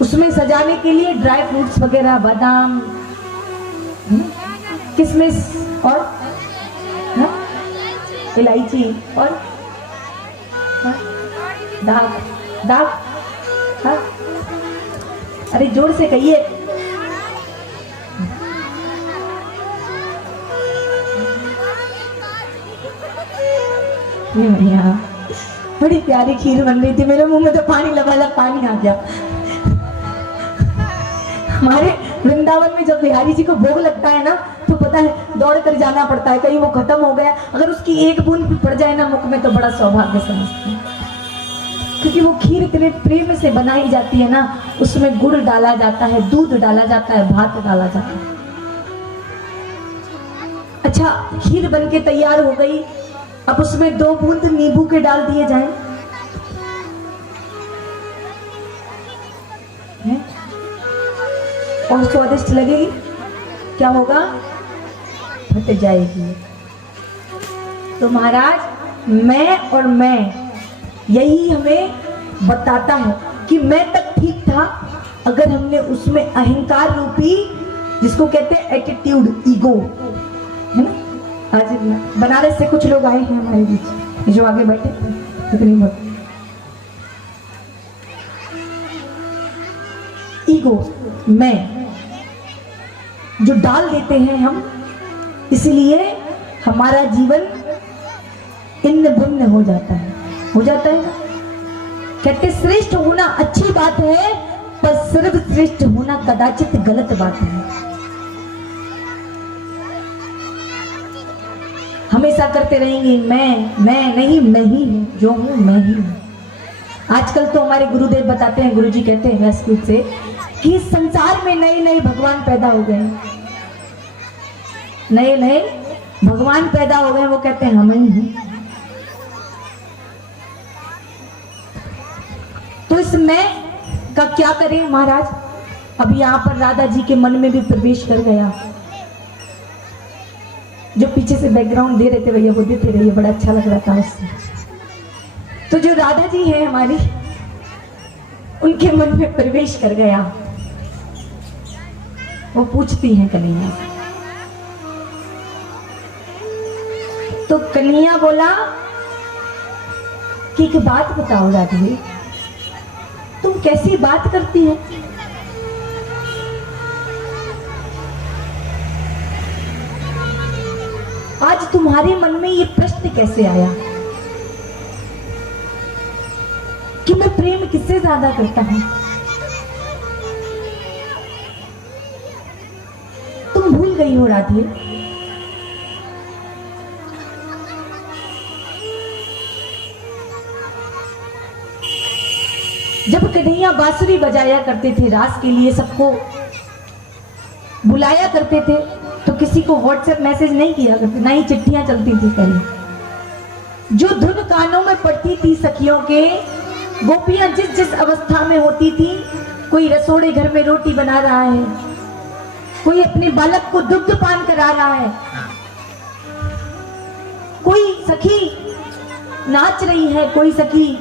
उसमें सजाने के लिए ड्राई फ्रूट्स वगैरह, बादाम, किशमिश और इलायची और दाग। अरे जोर से कहिए। बड़ी प्यारी खीर बन रही थी, मेरे मुंह में तो पानी लबालब पानी आ गया। हमारे वृंदावन में जब बिहारी जी को भोग लगता है ना, तो पता है दौड़ कर जाना पड़ता है, कहीं वो खत्म हो गया। अगर उसकी एक बूंद भी पड़ जाए ना मुख में तो बड़ा सौभाग्य समझते हैं, क्योंकि वो खीर इतने प्रेम से बनाई जाती है ना। उसमें गुड़ डाला जाता है, दूध डाला जाता है, भात डाला जाता है। अच्छा, खीर बनके तैयार हो गई। अब उसमें 2 बूंद नींबू के डाल दिए जाएं, और स्वादिष्ट लगेगी। क्या होगा? फट जाएगी। तो महाराज मैं और मैं, यही हमें बताता है कि मैं तक ठीक था, अगर हमने उसमें अहंकार रूपी, जिसको कहते हैं एटीट्यूड, ईगो, है ना, आज बनारस से कुछ लोग आए हैं हमारे बीच, जो आगे बैठे इतनी बहुत ईगो मैं जो डाल देते हैं हम, इसलिए हमारा जीवन इन्न भिन्न हो जाता है ना। कहते श्रेष्ठ होना अच्छी बात है, पर सर्वश्रेष्ठ होना कदाचित गलत बात है। हमेशा करते रहेंगे मैं नहीं, मैं ही हूं, जो हूं मैं ही हूं। आजकल तो हमारे गुरुदेव बताते हैं, गुरुजी कहते हैं व्यासपीठ से कि संसार में नए नए भगवान पैदा हो गए, नए नए भगवान पैदा हो गए। वो कहते हैं हम ही हैं। तो इस मैं का क्या करें महाराज? अब यहाँ पर राधा जी के मन में भी प्रवेश कर गया। जो पीछे से बैकग्राउंड दे रहे थे भैया, वो देते रहिए, बड़ा अच्छा लग रहा था उससे। तो जो राधा जी है हमारी, उनके मन में प्रवेश कर गया। वो पूछती हैं कन्हैया से। तो कन्हैया बोला कि एक बात बताओ राधे, तुम कैसी बात करती हो? आज तुम्हारे मन में ये प्रश्न कैसे आया कि मैं प्रेम किससे ज्यादा करता हूं? तुम भूल गई हो राधे, जब कन्हैया बांसुरी बजाया करते थे, रास के लिए सबको बुलाया करते थे, तो किसी को व्हाट्सएप मैसेज नहीं किया करते, ना ही चिट्ठियां चलती थी पहले। जो धुन कानों में पड़ती थी सखियों के, गोपियां जिस जिस अवस्था में होती थी, कोई रसोड़े घर में रोटी बना रहा है, कोई अपने बालक को दुग्ध पान करा रहा है, कोई सखी नाच रही है, कोई सखी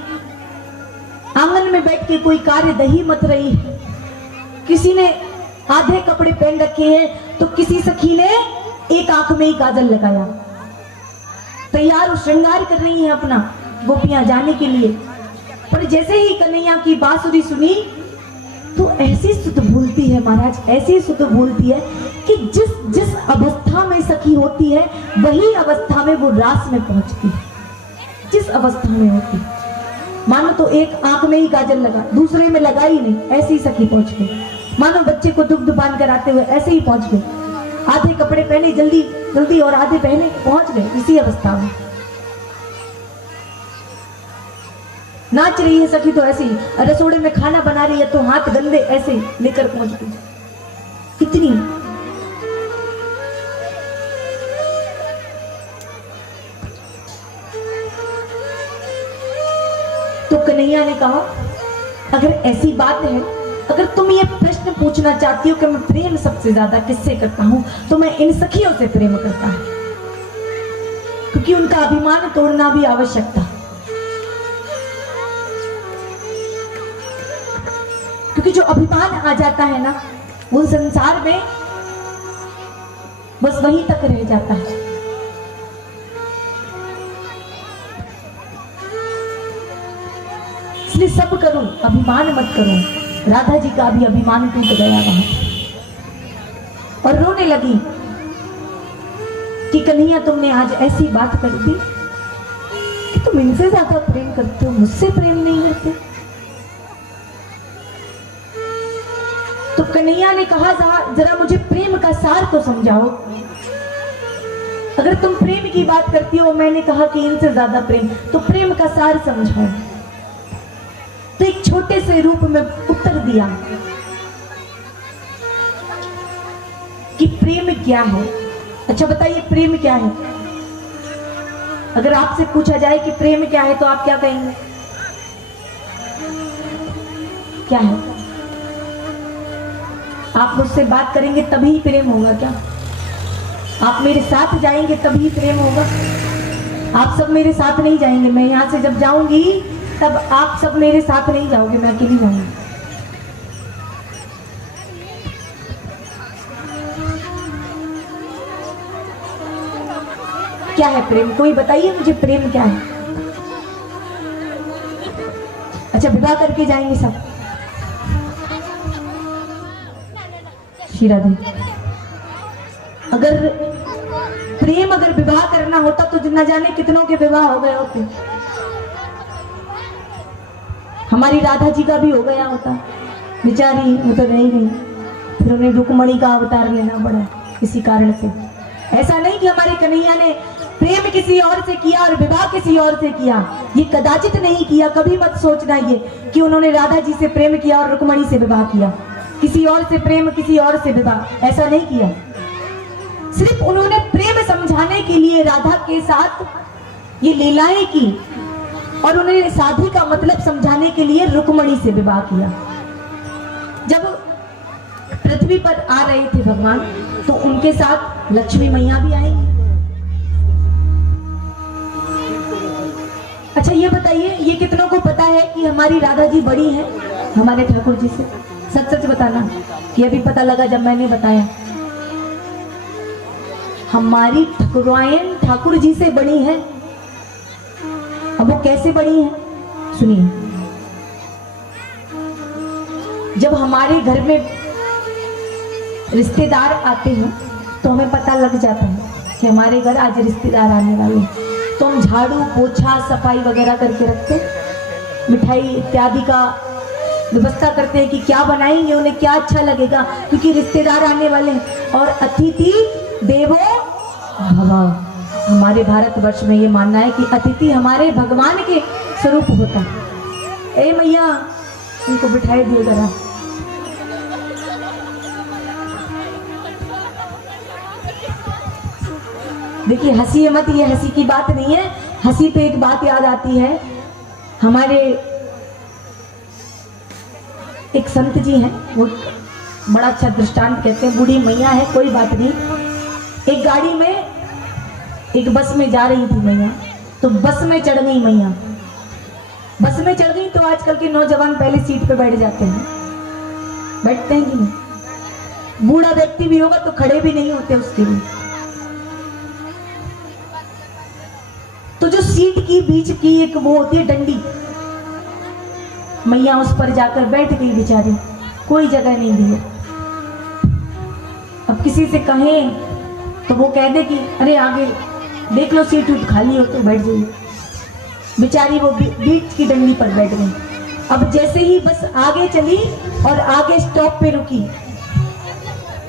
आंगन में बैठ के कोई कार्य दही मत रही है, किसी ने आधे कपड़े पहन रखे हैं, तो किसी सखी ने एक आंख में ही काजल लगाया, तैयार श्रृंगार कर रही है अपना गोपियां जाने के लिए। पर जैसे ही कन्हैया की बांसुरी सुनी तो ऐसी सुध भूलती है महाराज, ऐसी सुध भूलती है कि जिस जिस अवस्था में सखी होती है, वही अवस्था में वो रास में पहुंचती है। जिस अवस्था में होती है, मानो तो एक आंख में ही काजल लगा, दूसरे में लगा ही नहीं, ऐसी सखी पहुंच गई। मानो बच्चे को दुग्ध पान कराते हुए ऐसे ही पहुंच गए, आधे कपड़े पहने जल्दी जल्दी और आधे पहने पहुंच गए इसी अवस्था में। नाच रही है सखी तो ऐसे ही, रसोड़े में खाना बना रही है तो हाथ गंदे ऐसे ही लेकर पहुंच गई। कितनी तो कन्हैया ने कहा, अगर ऐसी बात है, अगर तुम ये प्रश्न पूछना चाहती हो कि मैं प्रेम सबसे ज्यादा किससे करता हूं, तो मैं इन सखियों से प्रेम करता हूं, क्योंकि उनका अभिमान तोड़ना भी आवश्यक था। क्योंकि जो अभिमान आ जाता है ना, वो संसार में बस वहीं तक रह जाता है। इसलिए सब करो, अभिमान मत करो। राधा जी का भी अभिमान टूट गया वहां और रोने लगी कि कन्हैया तुमने आज ऐसी बात कर दी कि तुम इनसे ज्यादा प्रेम करते हो, मुझसे प्रेम नहीं करते। तो कन्हैया ने कहा, जरा मुझे प्रेम का सार तो समझाओ। अगर तुम प्रेम की बात करती हो, मैंने कहा कि इनसे ज्यादा प्रेम, तो प्रेम का सार समझाओ। तो एक छोटे से रूप में उत्तर दिया कि प्रेम क्या है। अच्छा बताइए प्रेम क्या है? अगर आपसे पूछा जाए कि प्रेम क्या है तो आप क्या कहेंगे? क्या है? आप मुझसे बात करेंगे तभी प्रेम होगा क्या? आप मेरे साथ जाएंगे तभी प्रेम होगा? आप सब मेरे साथ नहीं जाएंगे। मैं यहां से जब जाऊंगी तब आप सब मेरे साथ नहीं जाओगे, मैं अकेली जाऊंगी। क्या है प्रेम? कोई बताइए मुझे, प्रेम क्या है? अच्छा, विवाह करके जाएंगे सब। श्री राधे, अगर प्रेम, अगर विवाह करना होता तो न जाने कितनों के विवाह हो गए होते। हमारी राधा जी का भी हो गया होता, बेचारी वो तो रही गई, फिर उन्हें रुक्मणी का अवतार लेना पड़ा इसी कारण से। ऐसा नहीं कि हमारे कन्हैया ने प्रेम किसी और से किया और विवाह किसी और से किया, ये कदाचित नहीं किया। कभी मत सोचना ये कि उन्होंने राधा जी से प्रेम किया और रुक्मणी से विवाह किया, किसी और से प्रेम, किसी और से विवाह, ऐसा नहीं किया। सिर्फ उन्होंने प्रेम समझाने के लिए राधा के साथ ये लीलाएं की और उन्होंने शादी का मतलब समझाने के लिए रुक्मणी से विवाह किया। जब पृथ्वी पर आ रहे थे भगवान, तो उनके साथ लक्ष्मी मैया भी आएंगी। अच्छा ये बताइए, ये कितनों को पता है कि हमारी राधा जी बड़ी है हमारे ठाकुर जी से? सच सच बताना कि अभी पता लगा जब मैंने बताया। हमारी ठाकुरायन ठाकुर जी से बड़ी है। अब वो कैसे बड़ी है सुनिए। जब हमारे घर में रिश्तेदार आते हैं तो हमें पता लग जाता है कि हमारे घर आज रिश्तेदार आने वाले हैं, तो हम झाड़ू पोछा सफाई वगैरह करके रखते, मिठाई इत्यादि का व्यवस्था करते हैं कि क्या बनाएंगे, उन्हें क्या अच्छा लगेगा, क्योंकि रिश्तेदार आने वाले हैं। और अतिथि देवो भव, हमारे भारतवर्ष में ये मानना है कि अतिथि हमारे भगवान के स्वरूप होता है। ए मैया, इनको बिठाई दिए जरा। देखिए हंसी मत, ये हंसी की बात नहीं है। हंसी पे एक बात याद आती है, हमारे एक संत जी हैं, वो बड़ा अच्छा दृष्टांत कहते हैं। बूढ़ी मैया है, कोई बात नहीं, एक गाड़ी में, एक बस में जा रही थी मैया, तो बस में चढ़ गई मैया। बस में चढ़ गई तो आजकल के नौजवान पहले सीट पे बैठ जाते हैं, बैठते हैं कि नहीं? बूढ़ा व्यक्ति भी होगा तो खड़े भी नहीं होते उसके लिए। तो जो सीट की बीच की एक वो होती है डंडी, मैया उस पर जाकर बैठ गई बेचारी, कोई जगह नहीं दी। अब किसी से कहें तो वो कह दे कि अरे आगे देख लो सीट खाली हो तो बैठ जाइए। बेचारी वो बीच की डंडी पर बैठ गई। अब जैसे ही बस आगे चली और आगे स्टॉप पे रुकी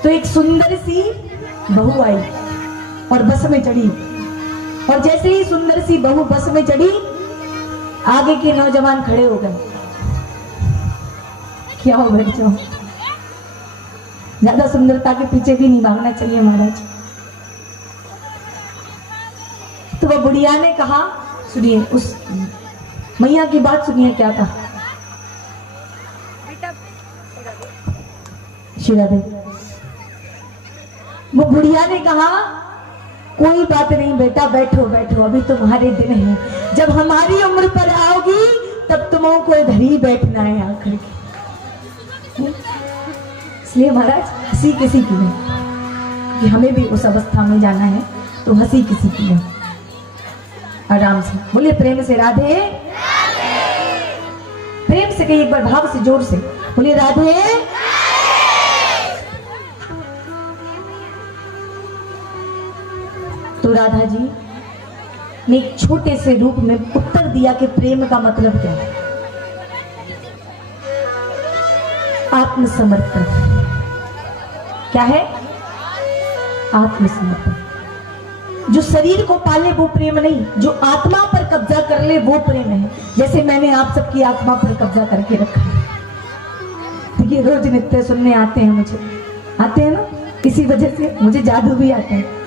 तो एक सुंदर सी बहू आई और बस में चढ़ी। और जैसे ही सुंदर सी बहू बस में चढ़ी, आगे के नौजवान खड़े हो गए। क्या हो बैठ जाओ, ज्यादा सुंदरता के पीछे भी नहीं भागना चाहिए महाराज। तो वह बुढ़िया ने कहा, सुनिए उस मैया की बात सुनिए क्या कहा। श्री राधे, वो बुढ़िया ने कहा कोई बात नहीं बेटा, बैठो बैठो, अभी तुम्हारे दिन है, जब हमारी उम्र पर आओगी तब तुमों को इधर ही बैठना है आखिर की। इसलिए महाराज हंसी किसी की नहीं, कि हमें भी उस अवस्था में जाना है, तो हंसी किसी की नहीं, आराम से बोलिए प्रेम से राधे। प्रेम से कहिए एक बार, भाव से, जोर से बोलिए राधे। तो राधा जी ने एक छोटे से रूप में उत्तर दिया कि प्रेम का मतलब क्या है। आत्मसमर्पण। क्या है? आत्मसमर्पण। जो शरीर को पाले वो प्रेम नहीं, जो आत्मा पर कब्जा कर ले वो प्रेम है। जैसे मैंने आप सबकी आत्मा पर कब्जा करके रखा है। देखिए रोज नित्य सुनने आते हैं, मुझे आते हैं ना, इसी वजह से मुझे जादू भी आता है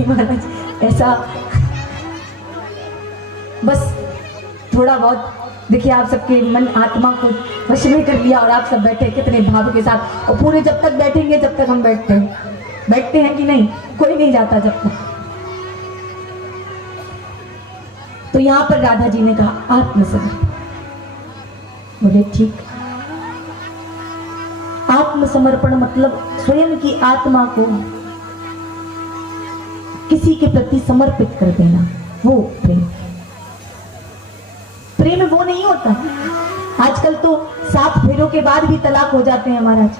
महाराज। ऐसा बस थोड़ा बहुत, देखिए आप सबके मन आत्मा को वश में कर लिया और आप सब बैठे कितने भाव के साथ। और पूरे जब तक बैठेंगे जब तक हम बैठते हैं कि नहीं, कोई नहीं जाता जब तक। तो यहां पर राधा जी ने कहा आत्मसमर्पण। बोले ठीक, आत्मसमर्पण मतलब स्वयं की आत्मा को किसी के प्रति समर्पित कर देना, वो प्रेम। प्रेम वो नहीं होता। आजकल तो 7 फेरों के बाद भी तलाक हो जाते हैं महाराज,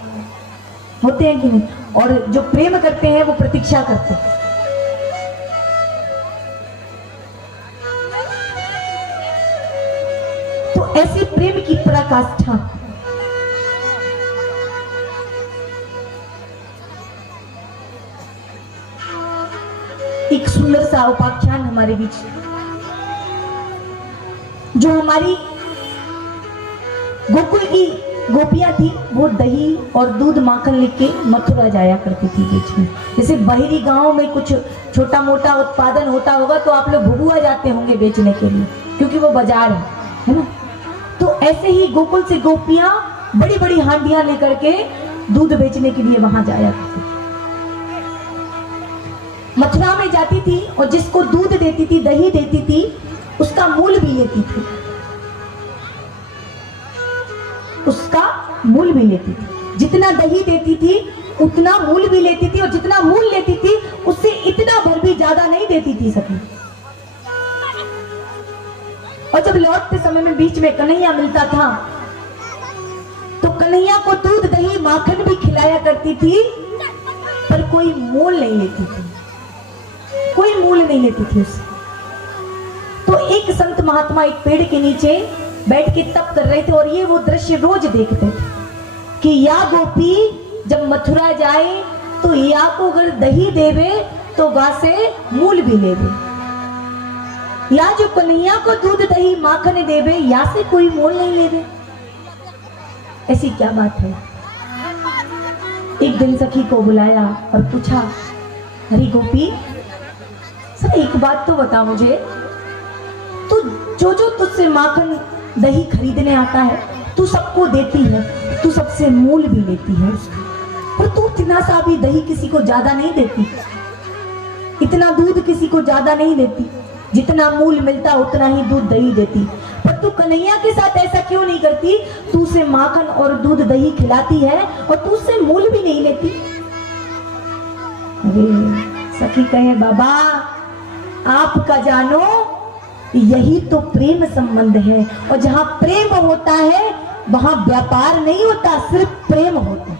होते हैं कि नहीं? और जो प्रेम करते हैं वो प्रतीक्षा करते हैं। तो ऐसे प्रेम की पराकाष्ठा एक सुंदर सा उपाख्यान हमारे बीच, जो हमारी गोकुल की गोपियां थी, वो दही और दूध माखन लेके मथुरा जाया करती थी बीच में। जैसे बाहरी गांव में कुछ छोटा मोटा उत्पादन होता होगा तो आप लोग भुबुआ जाते होंगे बेचने के लिए, क्योंकि वो बाजार है ना। तो ऐसे ही गोकुल से गोपियां बड़ी बड़ी हांडियां लेकर के दूध बेचने के लिए वहां जाया करती थी। मथुरा में जाती थी और जिसको दूध देती थी, दही देती थी, उसका मूल भी लेती थी, उसका मूल भी लेती थी। जितना दही देती थी उतना मूल भी लेती थी, और जितना मूल लेती थी उससे इतना भर भी ज्यादा नहीं देती थी सखी। और जब लौटते समय में बीच में कन्हैया मिलता था तो कन्हैया को दूध दही माखन भी खिलाया करती थी, पर कोई मोल नहीं लेती थी, कोई मूल नहीं लेती थी उससे। तो एक संत महात्मा एक पेड़ के नीचे बैठ के तप कर रहे थे, और ये वो दृश्य रोज देखते थे कि या गोपी जब मथुरा जाए तो या को अगर दही देवे तो वा से मूल भी लेवे, या जो कन्हैया को दूध दही माखन देवे या से कोई मोल नहीं लेवे। ऐसी क्या बात है? एक दिन सखी को बुलाया और पूछा, हरी गोपी सर एक बात तो बता मुझे, तू जो जो तुझसे माखन दही खरीदने आता है तू सबको देती है, तू सबसे मूल भी लेती है उसका, पर तू इतना सा भी दही किसी को ज्यादा नहीं देती, इतना दूध किसी को ज्यादा नहीं देती, जितना मूल मिलता उतना ही दूध दही देती। पर तू कन्हैया के साथ ऐसा क्यों नहीं करती? तू उसे माखन और दूध दही खिलाती है और तू उससे मूल भी नहीं लेती। अरे सखी कहे, बाबा आपका जानो यही तो प्रेम संबंध है, और जहां प्रेम होता है वहां व्यापार नहीं होता, सिर्फ प्रेम होता है।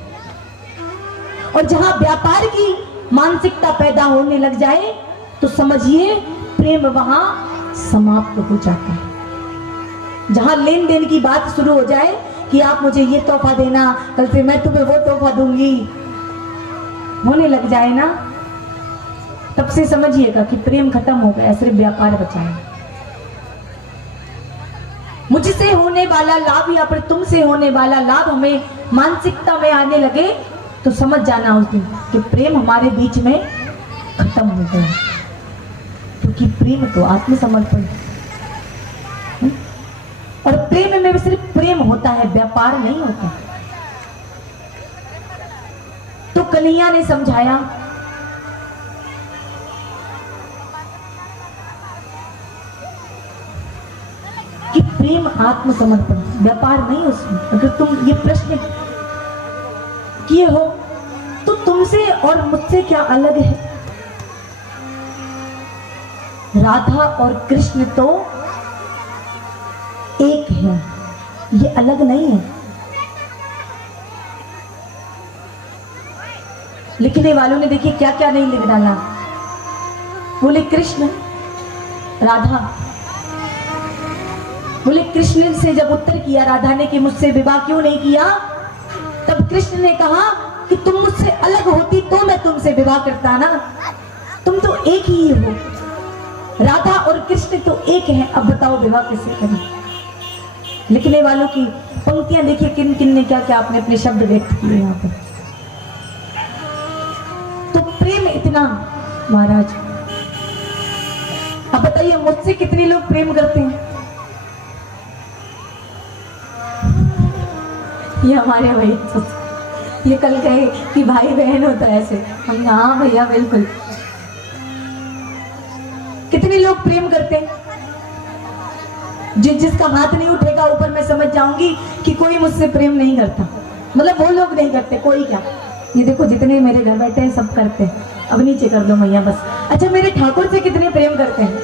और जहां व्यापार की मानसिकता पैदा होने लग जाए तो समझिए प्रेम वहां समाप्त हो जाता है। जहां लेन देन की बात शुरू हो जाए कि आप मुझे ये तोहफा देना, कल से मैं तुम्हें वो तोहफा दूंगी, होने लग जाए ना, तब से समझिएगा कि प्रेम खत्म हो गया, सिर्फ व्यापार बचा है। मुझसे होने वाला लाभ या फिर तुमसे होने वाला लाभ हमें मानसिकता में आने लगे तो समझ जाना उस दिन कि प्रेम हमारे बीच में खत्म हो गया, क्योंकि प्रेम तो आत्मसमर्पण है। और प्रेम में भी सिर्फ प्रेम होता है, व्यापार नहीं होता। तो कन्हैया ने समझाया कि प्रेम आत्मसमर्पण, व्यापार नहीं उसमें। अगर तुम ये प्रश्न किए हो तो तुमसे और मुझसे क्या अलग है? राधा और कृष्ण तो एक है, ये अलग नहीं है। लिखने वालों ने देखिए क्या क्या नहीं लिख डाला। बोले कृष्ण राधा, बोले कृष्ण से जब उत्तर किया राधा ने कि मुझसे विवाह क्यों नहीं किया, तब कृष्ण ने कहा कि तुम मुझसे अलग होती तो मैं तुमसे विवाह करता ना, तुम तो एक ही हो। राधा और कृष्ण तो एक है, अब बताओ विवाह कैसे करें? लिखने वालों की पंक्तियां देखिए किन किन ने क्या क्या अपने अपने शब्द व्यक्त किए यहाँ पर। तो प्रेम इतना महाराज, अब बताइए मुझसे कितने लोग प्रेम करते हैं? ये हमारे भाई ये कल कहे कि भाई बहन होता है ऐसे, हम हाँ भैया बिल्कुल। कितने लोग प्रेम करते हैं? जिसका हाथ नहीं उठेगा ऊपर मैं समझ जाऊंगी कि कोई मुझसे प्रेम नहीं करता, मतलब वो लोग नहीं करते, कोई क्या। ये देखो जितने मेरे घर बैठे हैं सब करते हैं। अब नीचे कर दो मैया बस। अच्छा, मेरे ठाकुर से कितने प्रेम करते हैं?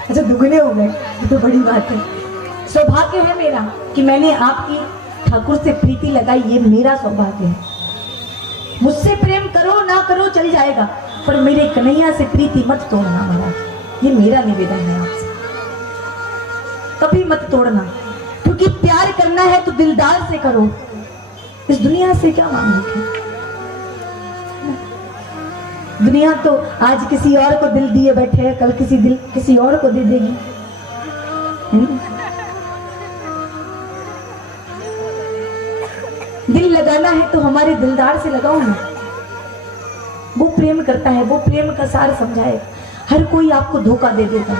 अच्छा, दुगने हो गए, ये तो बड़ी बात है। सौभाग्य है मेरा कि मैंने आपकी ठाकुर से प्रीति लगाई, ये मेरा सौभाग्य है। मुझसे प्रेम करो ना करो चल जाएगा, पर मेरे कन्हैया से प्रीति मत तोड़ना महाराज, ये मेरा निवेदन है आपसे। कभी मत तोड़ना, क्योंकि प्यार करना है तो दिलदार से करो, इस दुनिया से क्या मांगोगे? दुनिया तो आज किसी और को दिल दिए बैठे है, कल किसी और को दे देगी। दिल लगाना है तो हमारे दिलदार से लगाओ ना, वो प्रेम करता है, वो प्रेम का सार समझाए। हर कोई आपको धोखा दे देगा,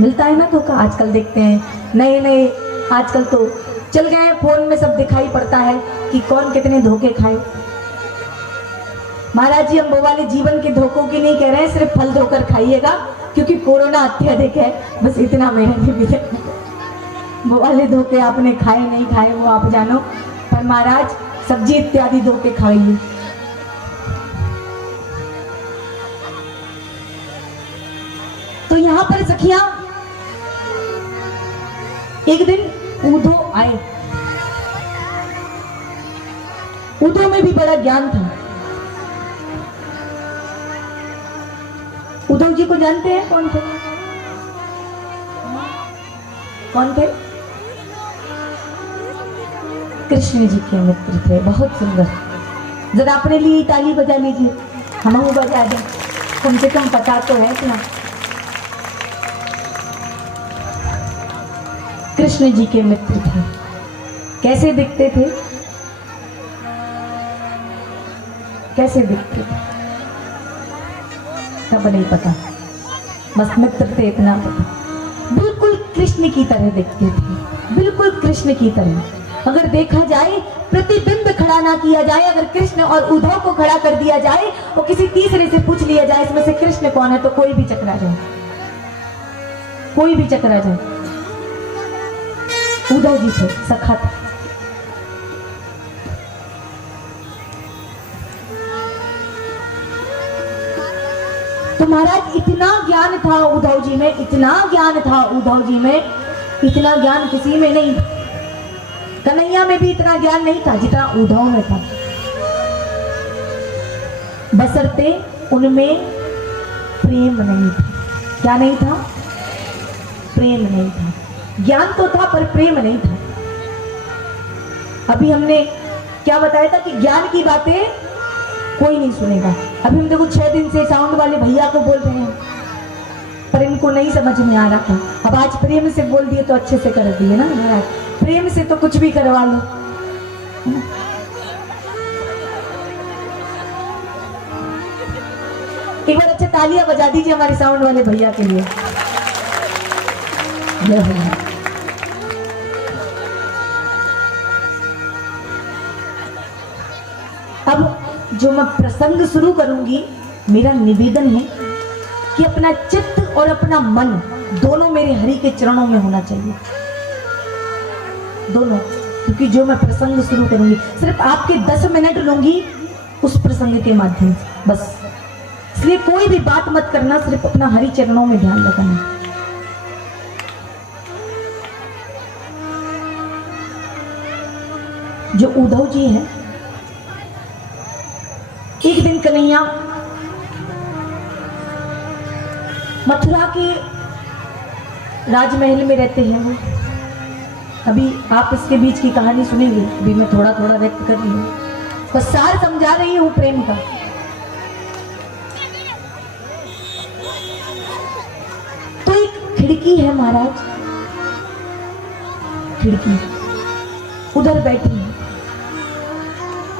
मिलता है ना धोखा। आजकल देखते हैं नए नए, आजकल तो चल गए हैं, फोन में सब दिखाई पड़ता है कि कौन कितने धोखे खाए। महाराज जी, हम वो वाले जीवन के धोखों की नहीं कह रहे हैं, सिर्फ फल धोकर खाइएगा, क्योंकि कोरोना अत्यधिक है, बस इतना मेरा निवेदन है। वो वाले धोखे आपने खाए नहीं खाए वो आप जानो, पर महाराज सब्जी इत्यादि धोखे खाइए। तो यहाँ पर सखियां, एक दिन उद्धव आए। उद्धव में भी बड़ा ज्ञान था। उद्धव जी को जानते हैं? कौन थे? कौन थे? कृष्ण जी के मित्र थे, बहुत सुंदर। जरा अपने लिए ताली बजा लीजिए, हम बजा दें, कम से कम पता तो है क्या। कृष्ण जी के मित्र थे। कैसे दिखते थे? कैसे दिखते थे तब नहीं पता, बस मित्र थे इतना पता। बिल्कुल कृष्ण की तरह दिखते थे, बिल्कुल कृष्ण की तरह। अगर देखा जाए, प्रतिबिंब खड़ा ना किया जाए, अगर कृष्ण और उद्धव को खड़ा कर दिया जाए और किसी तीसरे से पूछ लिया जाए इसमें से कृष्ण कौन है, तो कोई भी चकरा जाए, कोई भी चकरा जाए। उद्धव जी थे, सखा थे। तो महाराज इतना ज्ञान था उद्धव जी में, इतना ज्ञान था उद्धव जी में, इतना ज्ञान किसी में नहीं। कन्हैया में भी इतना ज्ञान नहीं था जितना उद्धव में था, बशर्ते उनमें प्रेम नहीं था। क्या नहीं था? प्रेम नहीं था। ज्ञान तो था पर प्रेम नहीं था। अभी हमने क्या बताया था कि ज्ञान की बातें कोई नहीं सुनेगा। अभी हम देखो 6 दिन से साउंड वाले भैया को बोल रहे हैं, पर इनको नहीं समझ में आ रहा था। अब आज प्रेम से बोल दिए तो अच्छे से कर दिए ना महाराज। प्रेम से तो कुछ भी करवा लो। एक बार अच्छा तालियां बजा दीजिए हमारे साउंड वाले भैया के लिए। अब जो मैं प्रसंग शुरू करूंगी, मेरा निवेदन है कि अपना चित्त और अपना मन दोनों मेरे हरि के चरणों में होना चाहिए, दोनों। क्योंकि जो मैं प्रसंग शुरू करूंगी सिर्फ आपके 10 मिनट लूंगी उस प्रसंग के माध्यम से, बस। इसलिए कोई भी बात मत करना, सिर्फ अपना हरि चरणों में ध्यान लगाना। जो उद्धव जी हैं, एक दिन कन्हैया मथुरा के राजमहल में रहते हैं वो। अभी आप इसके बीच की कहानी सुनेंगे, अभी मैं थोड़ा थोड़ा व्यक्त कर रही हूँ, बस सार समझा रही हूँ प्रेम का। तो एक खिड़की है महाराज, खिड़की, उधर बैठी है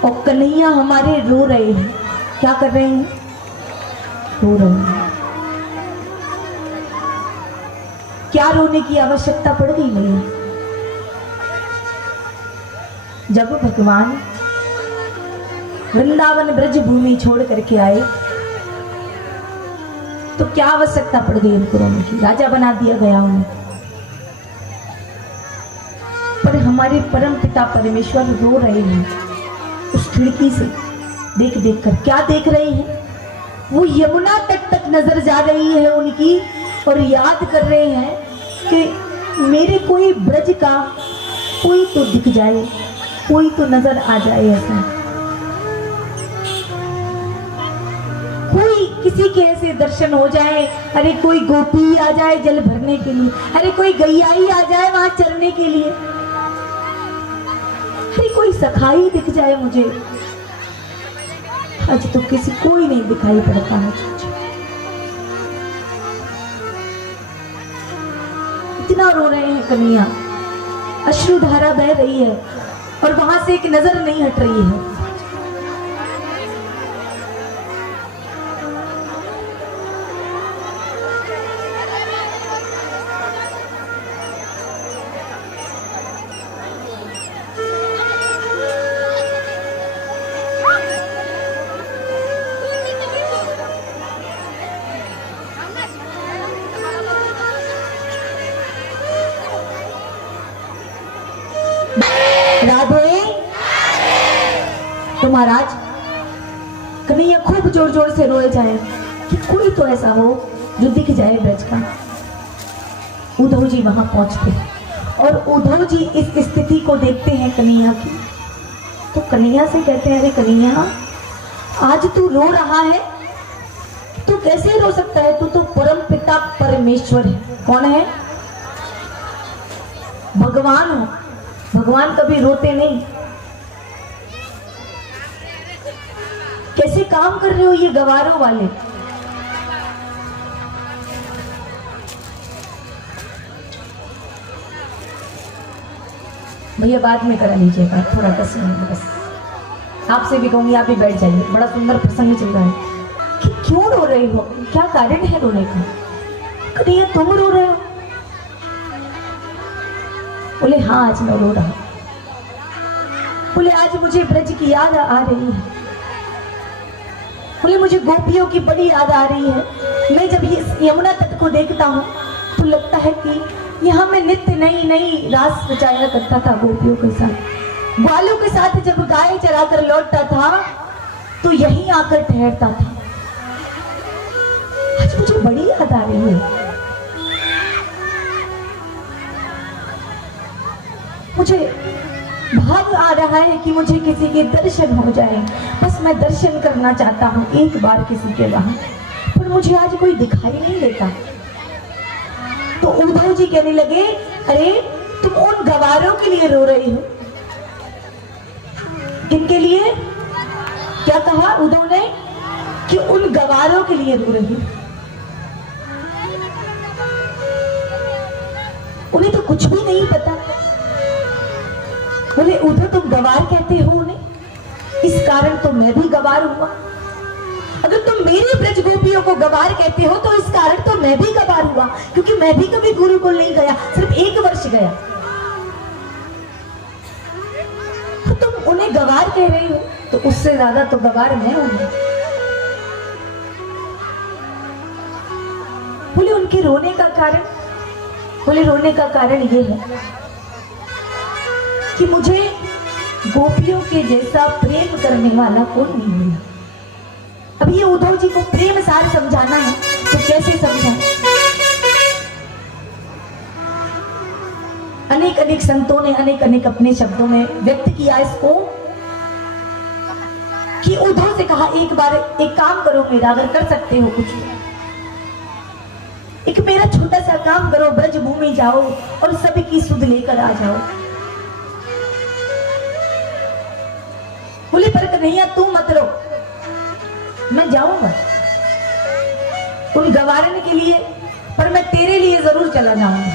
और कन्हैया हमारे रो रहे हैं। क्या कर रहे हैं? रो रहे हैं। क्या रोने की आवश्यकता पड़ गई नहीं? जब भगवान वृंदावन ब्रज भूमि छोड़ करके आए तो क्या आवश्यकता पड़ गई उनको रोने की? राजा बना दिया गया उन्हें। पर हमारे परम पिता परमेश्वर रो रहे हैं उस खिड़की से देख देख कर क्या देख रही है? वो यमुना तट तक नजर जा रही है उनकी और याद कर रहे हैं कि मेरे कोई ब्रज का कोई तो दिख जाए, कोई तो नजर आ जाए, ऐसा कोई किसी के ऐसे दर्शन हो जाए। अरे कोई गोपी आ जाए जल भरने के लिए, अरे कोई गैया ही आ जाए वहां चलने के लिए, अरे कोई सखाई दिख जाए मुझे। आज तो किसी कोई नहीं दिखाई पड़ता है। इतना रो रहे हैं कन्हैया, अश्रुधारा बह रही है और वहां से एक नजर नहीं हट रही है। राधे तो महाराज कन्हैया खूब जोर जोर से रोए जाए कि कोई तो ऐसा हो जो दिख जाए ब्रज का। उद्धव जी वहां पहुंचते और उद्धव जी इस स्थिति को देखते हैं कन्हैया की, तो कन्हैया से कहते हैं, अरे कन्हैया आज तू रो रहा है, तू कैसे रो सकता है? तू तो परम पिता परमेश्वर है। कौन है? भगवान हो। भगवान कभी रोते नहीं। कैसे काम कर रहे हो ये गवारों वाले? भैया बाद में करा लीजिएगा, थोड़ा 10 मिनट बस। आपसे भी कहूंगी आप भी बैठ जाइए, बड़ा सुंदर प्रसंग चल रहा है। कि क्यों रो रहे हो? क्या कारण है रोने का? कन्हैया तुम रो रहे हो? बोले हाँ आज मैं रो रहा हूं। बोले आज मुझे ब्रज की याद आ रही है। बोले मुझे गोपियों की बड़ी याद आ रही है। मैं जब ये यमुना तट को देखता हूँ तो लगता है कि यहाँ मैं नित्य नई नई रास रचाया करता था गोपियों के साथ। ग्वालों के साथ जब गाय चरा कर लौटता था तो यहीं आकर ठहरता था। आज मुझे बड़ी याद आ रही है। मुझे भाव आ रहा है कि मुझे किसी के दर्शन हो जाए। बस मैं दर्शन करना चाहता हूँ एक बार किसी के वहां, पर मुझे आज कोई दिखाई नहीं देता। तो उद्धव जी कहने लगे, अरे तुम उन गवारों के लिए रो रही हो। किनके लिए? क्या कहा उद्धव ने? कि उन गवारों के लिए रो रही हो। उन्हें तो कुछ भी नहीं पता। बोले उधर तुम गवार कहते हो उन्हें, इस कारण तो मैं भी गवार हुआ। अगर तुम मेरे ब्रज गोपियों को गवार कहते हो तो इस कारण तो मैं भी गवार हुआ, क्योंकि मैं भी कभी गुरुकुल नहीं गया, सिर्फ 1 वर्ष गया। तो तुम उन्हें गवार कह रही हो तो उससे ज्यादा तो गवार मैं हूं। बोले उनके रोने का कारण? बोले रोने का कारण ये है कि मुझे गोपियों के जैसा प्रेम करने वाला कौन नहीं मिला। अब ये उद्धव जी को प्रेम सार समझाना है तो कैसे समझाएं? अनेक अनेक संतों ने अनेक अनेक अपने शब्दों में व्यक्त किया इसको, कि उद्धव से कहा एक बार एक काम करो मेरा, अगर कर सकते हो कुछ, एक मेरा छोटा सा काम करो, ब्रज भूमि जाओ और सबकी सुध लेकर आ जाओ। बोले पर कन्हैया तू मत रो, मैं जाऊंगा उन गवारन के लिए, पर मैं तेरे लिए जरूर चला जाऊंगा।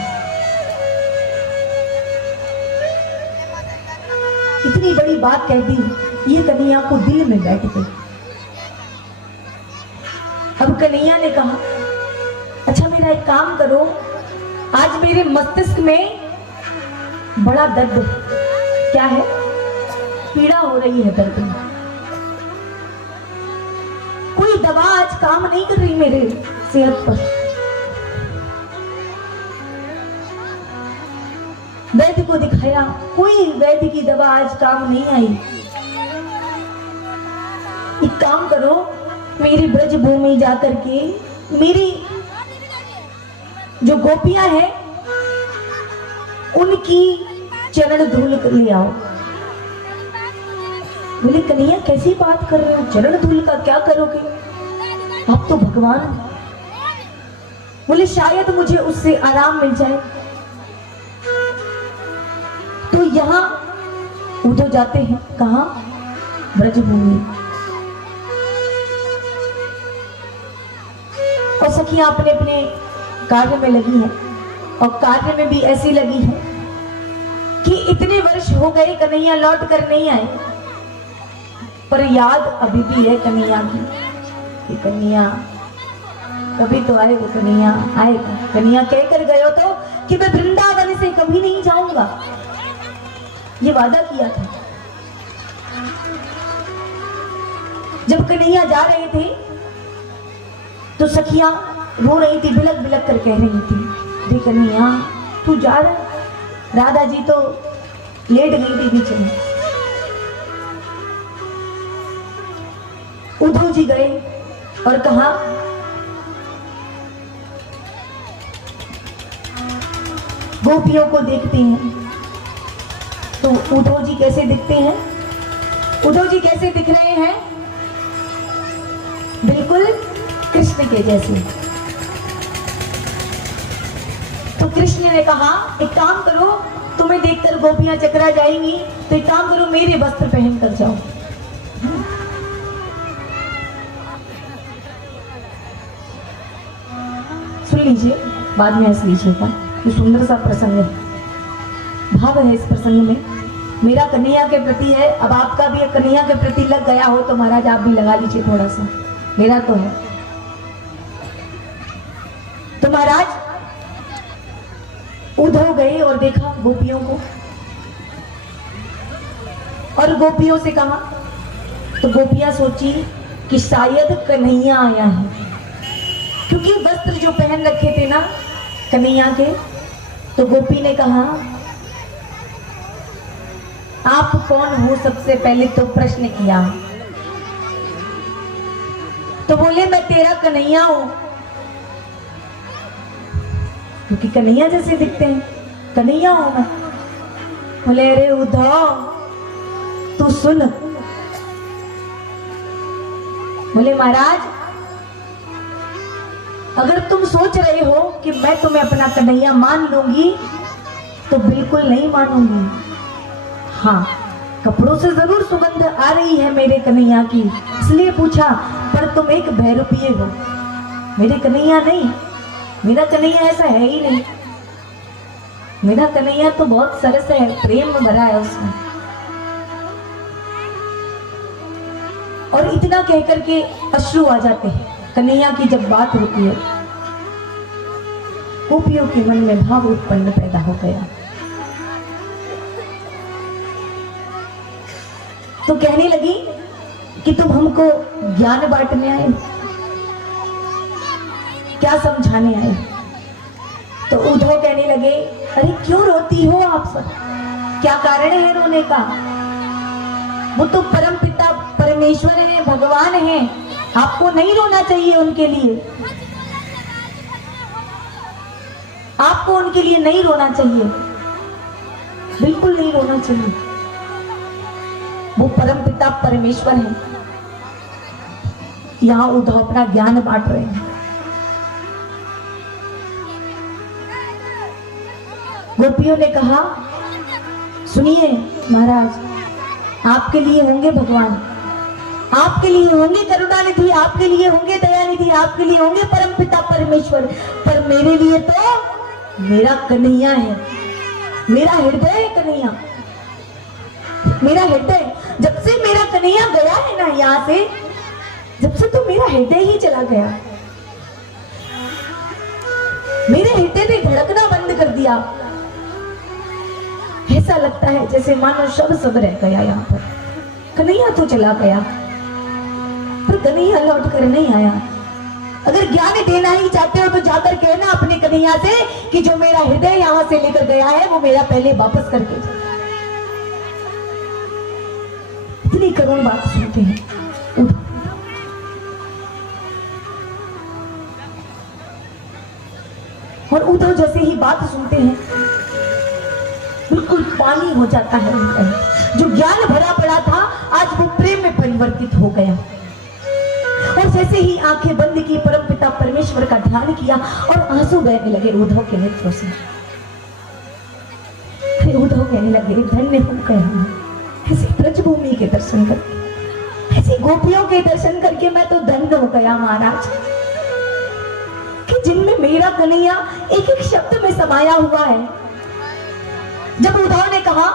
इतनी बड़ी बात कह दी, ये कन्हैया को दिल में बैठ गई। अब कन्हैया ने कहा, अच्छा मेरा एक काम करो, आज मेरे मस्तिष्क में बड़ा दर्द है। क्या है? पीड़ा हो रही है, दर्द में। कोई दवा आज काम नहीं कर रही मेरे सेहत पर। वैद्य को दिखाया, कोई वैद्य की दवा आज काम नहीं आई। एक काम करो, मेरी ब्रज भूमि जाकर के मेरी जो गोपियां हैं उनकी चरण धूल ले आओ। बोले कन्हैया कैसी बात कर रहे हो, चरण धूल का क्या करोगे, आप तो भगवान। बोले शायद मुझे उससे आराम मिल जाए। तो यहाँ उधो जाते हैं, कहाँ, ब्रजभूमि। और सखियां अपने अपने कार्य में लगी हैं, और कार्य में भी ऐसी लगी है कि इतने वर्ष हो गए कन्हैया लौट कर नहीं आए, पर याद अभी भी है कन्हैया की कि कन्हैया कभी तो आए, वो कन्हैया आएगा। कन्हैया कह कर गए हो तो कि मैं वृंदावन से कभी नहीं जाऊंगा, ये वादा किया था। जब कन्हैया जा रहे थे तो सखियां रो रही थी, बिलक बिलक कर कह रही थी, देख कन्हैया तू जा रहा। राधा जी तो लेट गई थी बीच में। उद्धव जी गए और कहा गोपियों को देखते हैं। तो उद्धव जी कैसे दिखते हैं, उद्धव जी कैसे दिख रहे हैं, बिल्कुल कृष्ण के जैसे। तो कृष्ण ने कहा एक काम करो, तुम्हें देखकर गोपियां चकरा जाएंगी, तो एक काम करो मेरे वस्त्र पहन कर जाओ। सुन लीजिए, बाद में हंस लीजिएगा, ये सुंदर सा प्रसंग है, भाव है इस प्रसंग में। मेरा कन्हैया के प्रति है, अब आपका भी कन्हैया के प्रति लग गया हो तो महाराज आप भी लगा लीजिए थोड़ा सा, मेरा तो है। तो महाराज उद्धव गए और देखा गोपियों को, और गोपियों से कहा। तो गोपियां सोची कि शायद कन्हैया आया है, क्योंकि वस्त्र जो पहन रखे थे ना कन्हैया के। तो गोपी ने कहा आप कौन हो, सबसे पहले तो प्रश्न किया। तो बोले मैं तेरा कन्हैया हूं, क्योंकि कन्हैया जैसे दिखते हैं, कन्हैया हूं मैं। बोले अरे उद्धव तू सुन। बोले महाराज अगर तुम सोच रहे हो कि मैं तुम्हें अपना कन्हैया मान लूंगी तो बिल्कुल नहीं मानूंगी। हाँ, कपड़ों से जरूर सुगंध आ रही है मेरे कन्हैया की, इसलिए पूछा, पर तुम एक भैरूपीय हो, मेरे कन्हैया नहीं। मेरा कन्हैया ऐसा है ही नहीं, मेरा कन्हैया तो बहुत सरस है, प्रेम भरा है उसमें। और इतना कहकर के अश्रु आ जाते हैं कन्हैया की जब बात होती है। गोपियों के मन में भाव उत्पन्न पैदा हो गया। तो कहने लगी कि तुम हमको ज्ञान बांटने आए, क्या समझाने आए। तो उद्धव कहने लगे अरे क्यों रोती हो आप सब, क्या कारण है रोने का, वो तो परम पिता परमेश्वर है, भगवान है, आपको नहीं रोना चाहिए उनके लिए, आपको उनके लिए नहीं रोना चाहिए, बिल्कुल नहीं रोना चाहिए, वो परम पिता परमेश्वर है। यहां उद्धव अपना ज्ञान बांट रहे हैं। गोपियों ने कहा सुनिए महाराज, आपके लिए होंगे भगवान, आपके लिए होंगे करुणानिधि, आपके लिए होंगे दयानिधि, आपके लिए होंगे परम पिता परमेश्वर, पर मेरे लिए तो मेरा कन्हैया है, मेरा हृदय है कन्हैया, मेरा हृदय। जब से मेरा कन्हैया गया है ना यहाँ से, जब से तो मेरा हृदय ही चला गया, मेरे हृदय ने धड़कना बंद कर दिया। ऐसा लगता है जैसे मानो सब रह गया यहाँ पर, कन्हैया तो चला गया पर कन्हैया लौट कर नहीं आया। अगर ज्ञान देना ही चाहते हो तो जाकर कहना अपने कन्हैया से कि जो मेरा हृदय यहाँ से लेकर गया है वो मेरा पहले वापस करके जाए। इतनी करुण बात सुनते हैं। और उद्धव जैसे ही बात सुनते हैं बिल्कुल पानी हो जाता है उनका। जो ज्ञान भरा पड़ा था आज वो प्रेम में परिवर्तित हो गया। और जैसे ही आंखें बंद की, परमपिता परमेश्वर का ध्यान किया और आंसू बहने लगे उद्धव के नेत्रों से। फिर उद्धव कहने लगे, धन्य हो गया ऐसी ब्रजभूमि के दर्शन करके, ऐसी गोपियों के दर्शन करके मैं तो धन्य हो गया महाराज, कि जिनमें मेरा कन्हैया एक एक शब्द में समाया हुआ है। जब उद्धव ने कहा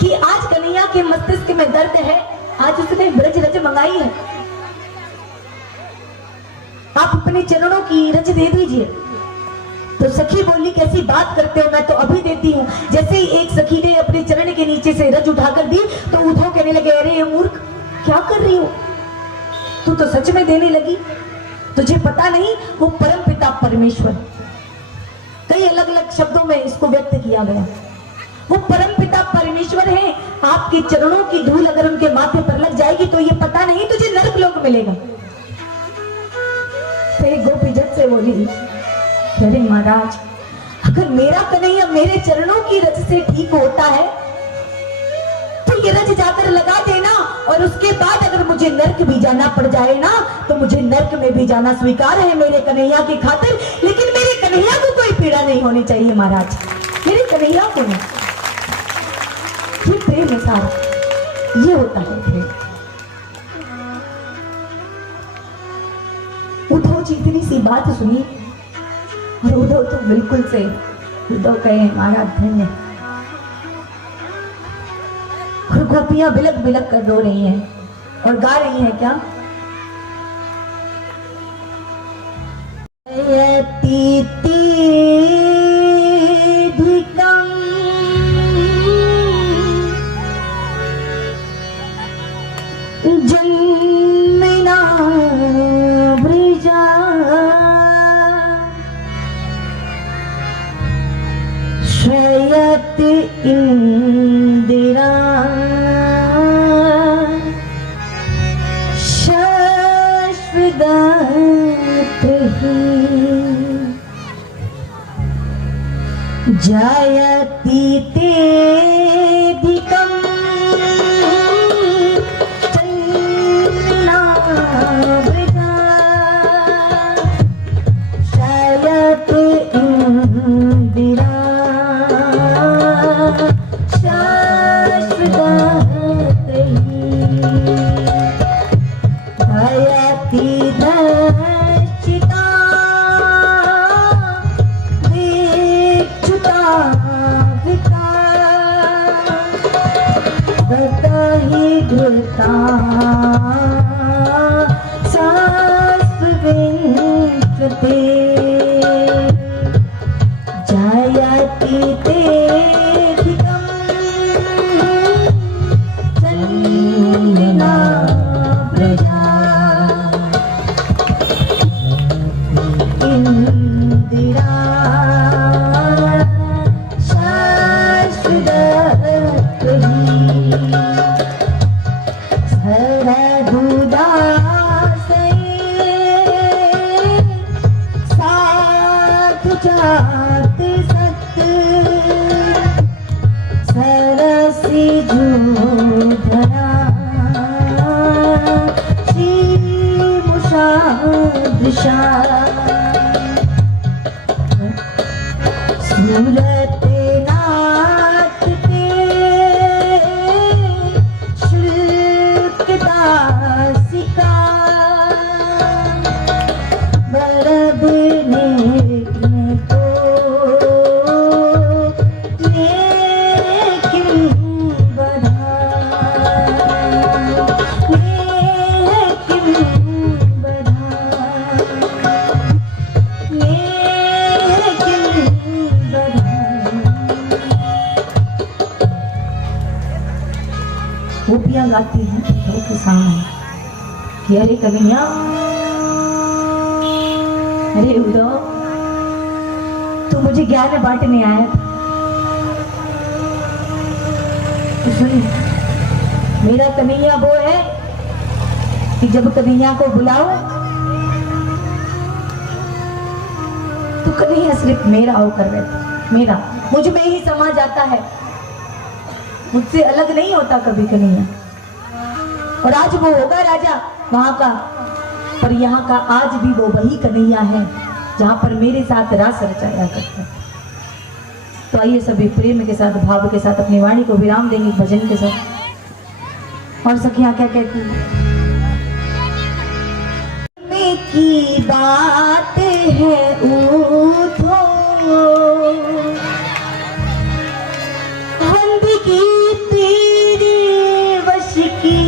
कि आज कन्हैया के मस्तिष्क में दर्द है, आज उसने ब्रज रज मंगाई है, आप अपने चरणों की रज दे दीजिए। तो सखी बोली, कैसी बात करते हो, मैं तो अभी देती हूँ। जैसे ही एक सखी ने अपने चरण के नीचे से रज उठाकर दी तो उद्धव कहने लगे, अरे ये मूर्ख क्या कर रही हो, तू तो सच में देने लगी, तुझे पता नहीं वो परमपिता परमेश्वर। कई अलग अलग शब्दों में इसको व्यक्त किया गया। वो परमपिता परमेश्वर है, आपके चरणों की धूल अगर उनके माथे पर लग जाएगी तो ये पता नहीं तुझे नरक लोक मिलेगा। फिर गोपी जट से बोली, अरे महाराज, अगर मेरा कन्हैया मेरे चरणों की रज से ठीक होता है तो ये रज जाकर लगा देना, और उसके बाद अगर मुझे नरक भी जाना पड़ जाए ना तो मुझे नरक में भी जाना स्वीकार है मेरे कन्हैया की खातिर। लेकिन मेरे कन्हैया को कोई पीड़ा नहीं होनी चाहिए महाराज, मेरे कन्हैया को नहीं। ये प्रेम है सारा, ये होता है प्रेम। उद्धव जी इतनी सी बात सुनी और उद्धव तो बिल्कुल से उद्धव कहे, महाराज धन्य। और गोपियां बिलक बिलक कर रो रही हैं और गा रही हैं क्या, जन्मना ब्रिजा श्रयत इंदिरा शाश्वत जायति तेधिकं चन्ना वृथा शायत इंदिरा शाश्वतहि जायति दर्शिता दीक्षिता विका दत्तहि धृता सास्विंचते जायति तेधिकं चन्ना प्रजा इंदिरा शाश्वतहि सरदुदासे साधु जात सत सरसी जूधरा श्रीमुषा दिशा सूरत नाथ के शुल्क दासिका वरद नेकिन को नेकिन बधा नेकिन बधा गोपियां गाती हैं उद्धव के सामने कि अरे कन्हैया, अरे उद्धव, तू मुझे ज्ञान बांटने आया था। तो सुनिए, मेरा कन्हैया वो है कि जब कन्हैया को बुलाओ तो कन्हैया सिर्फ मेरा होकर रहता, मेरा, मुझ में ही समा जाता है, मुझसे अलग नहीं होता कभी कन्हैया। और आज वो होगा राजा वहां का, पर यहाँ का आज भी वो वही कन्हैया है जहां पर मेरे साथ रास रचाया करता है। तो आइए सभी प्रेम के साथ, भाव के साथ अपनी वाणी को विराम देंगे भजन के साथ। और सखियां क्या कहती हैं? की बात है ऊठो बंदगी तेरे वश की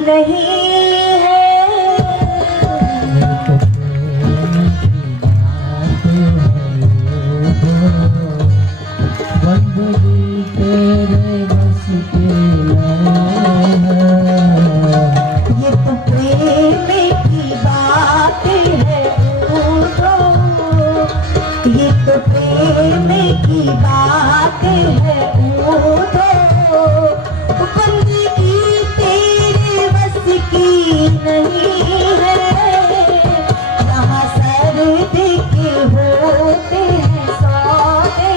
नहीं है, बंदगी तेरे बस की नहीं है। ये तो प्रेम की बात है ऊठो, ये तो प्रेम की बात है ऊठो, बंदगी तेरे बस की नहीं है, यहाँ सर्द के होते हैं सौदे,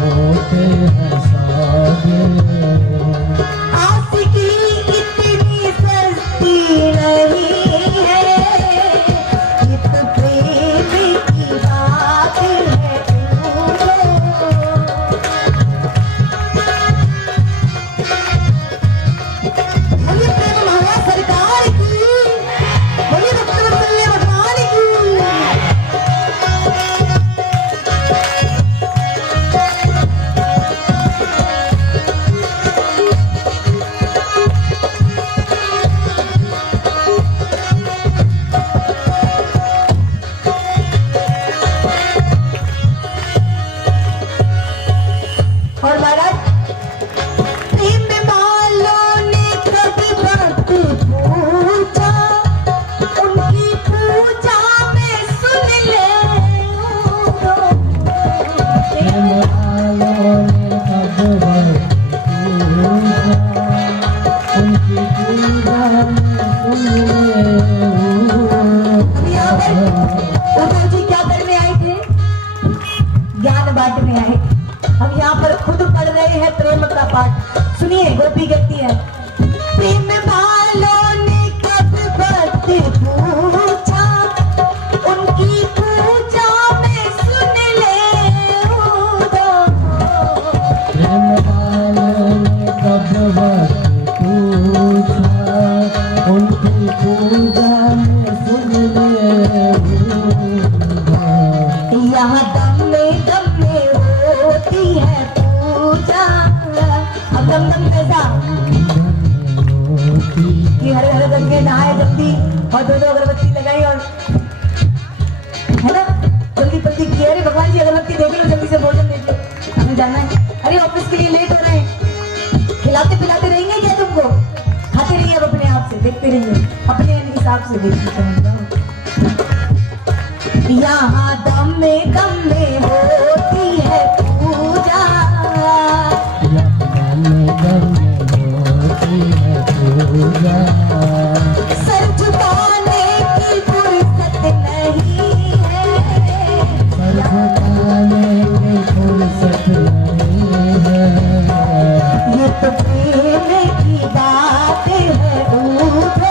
होते हैं सादे। आशिकी इतनी सस्ती नहीं है, ये तो प्रेम की बात है ऊठो। बोलिए प्रेम महाराज सरकार की, बोलिए भक्त वत्सल्य भगवान की। और महाराज प्रेम वालों ने कभी भक्त पूछा, उनकी पूजा में सुन ले प्रेम वालों ने कब उनकी पूजा में सुन ले। उद्धव जी क्या करने आए थे? ज्ञान बांटने आए। हम यहाँ पर खुद पढ़ रहे हैं प्रेम का पाठ। सुनिए गोपी कहती है, प्रेम वालों ने कब भक्त पूछा, उनकी पूजा में सुन ले उद्धव। प्रेम वालों ने कब पूछा, उनकी पूजा में सुन ले। यहाँ दम में होती है पूजा। अब दम कैसा कि हरे हरे गंगे नहाए जल्दी और दो अगरबत्ती लगाई और है ना, जल्दी जल्दी किया। अरे भगवान जी अगरबत्ती देख लो, जल्दी से भोजन देते, हमें जाना है। अरे ऑफिस के लिए लेट हो रहे हैं, खिलाते पिलाते रहेंगे क्या तुमको? खाते रहिए अब अपने आप से, देखते रहिए अपने हिसाब से, देखिए समझ लो। यहाँ दम में होती है पूजा, सर झुकाने की फुर्सत नहीं है, ये तो प्रेम की बात है ऊठो।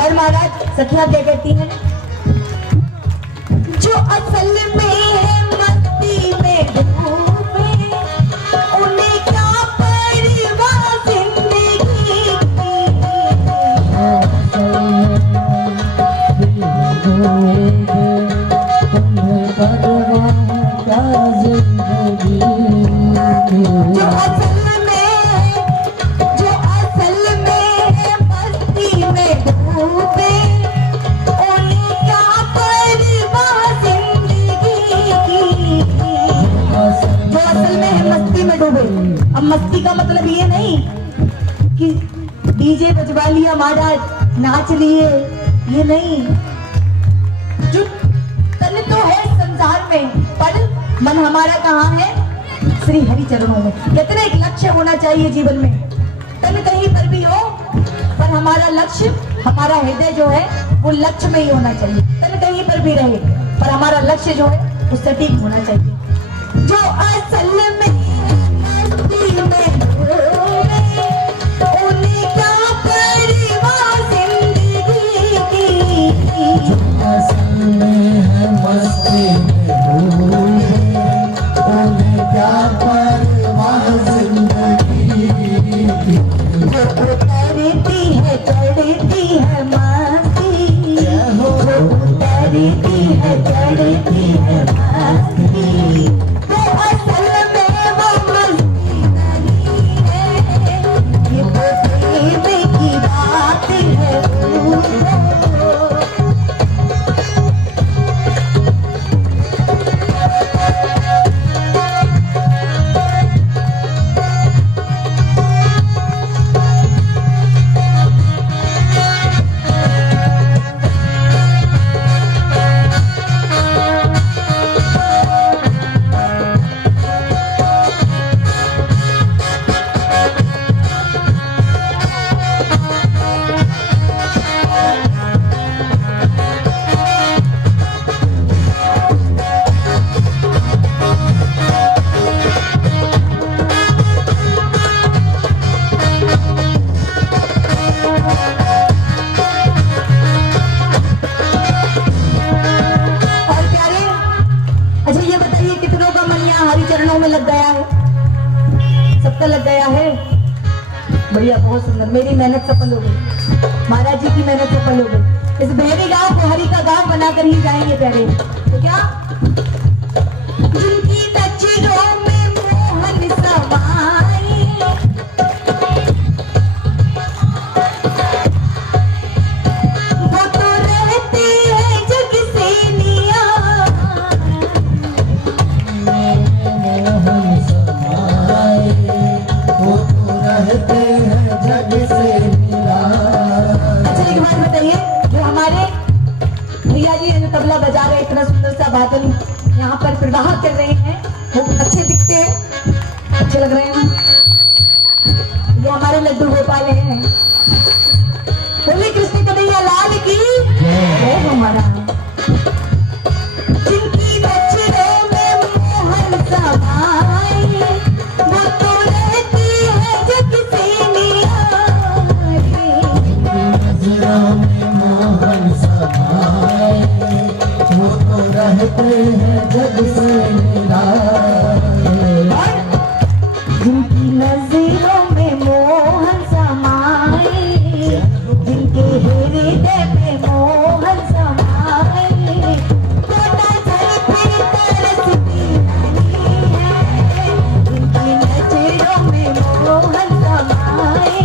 और महाराज सखियां क्या कहती हैं? जो असल में है मस्ती में डूबे, उन्हें क्या परवाह जिंदगी की। जो असल में है मस्ती में डूबे, उन्हें क्या परवाह जिंदगी की। जो असल में है मस्ती में डूबे। अब मस्ती का मतलब ये नहीं कि डीजे बजवा लिया महाराज, नाच लिए, ये नहीं, जो तन तो है संसार में, पर मन हमारा कहाँ है? श्री हरि चरणों में। कहते ना एक लक्ष्य होना चाहिए जीवन में, तन कहीं पर भी हो पर हमारा लक्ष्य, हमारा हृदय जो है वो लक्ष्य में ही होना चाहिए। तन कहीं पर भी रहे पर हमारा लक्ष्य जो है वो सटीक होना चाहिए। जो असल में मस्ती में डूबे, उन्हें क्या परवाह जिंदगी की। जो असल में है मस्ती में डूबे, उन्हें क्या परवाह जिंदगी की। वो उतरती है चढ़ती है मस्ती, वो उतरती है चढ़ती है मस्ती। वो असल में वो मस्ती नहीं है, ये तो प्रेम की बात है। चरणों में लग गया है? सबका लग गया है? बढ़िया, बहुत सुंदर। मेरी मेहनत सफल हो गई, महाराज जी की मेहनत सफल हो गई। इस बहरी गांव को हरि का गांव बनाकर ही जाएंगे प्यारे। तो क्या जिनकी नजरों में मोहन समाए, वो तो रहते हैं जग से निया। मोहन समाए, वो तो रहते हैं जग से निराए। अच्छा एक बात बताइए, जो हमारे भैया जी जो तबला बजा रहे हैं, इतना सुंदर सा बादल यहाँ पर प्रवाह कर रहे हैं, वो अच्छे दिखते हैं, अच्छे लग रहे हैं। ये हमारे लड्डू गोपाल हैं। बोले कृष्ण कन्हैया लाल की जय हमारा। जिनकी नजरों में मोहन समाए, वो तो रहती है जग से निराए। नजरों में मोहन समाए, वो तो रहते हैं जग से निराए। जिनकी नजरों में मोहन समाए, जिनके हृदय पे मोहन समाए, तो नजर फिर तरसती नहीं है। जिनकी नजरों में मोहन समाए,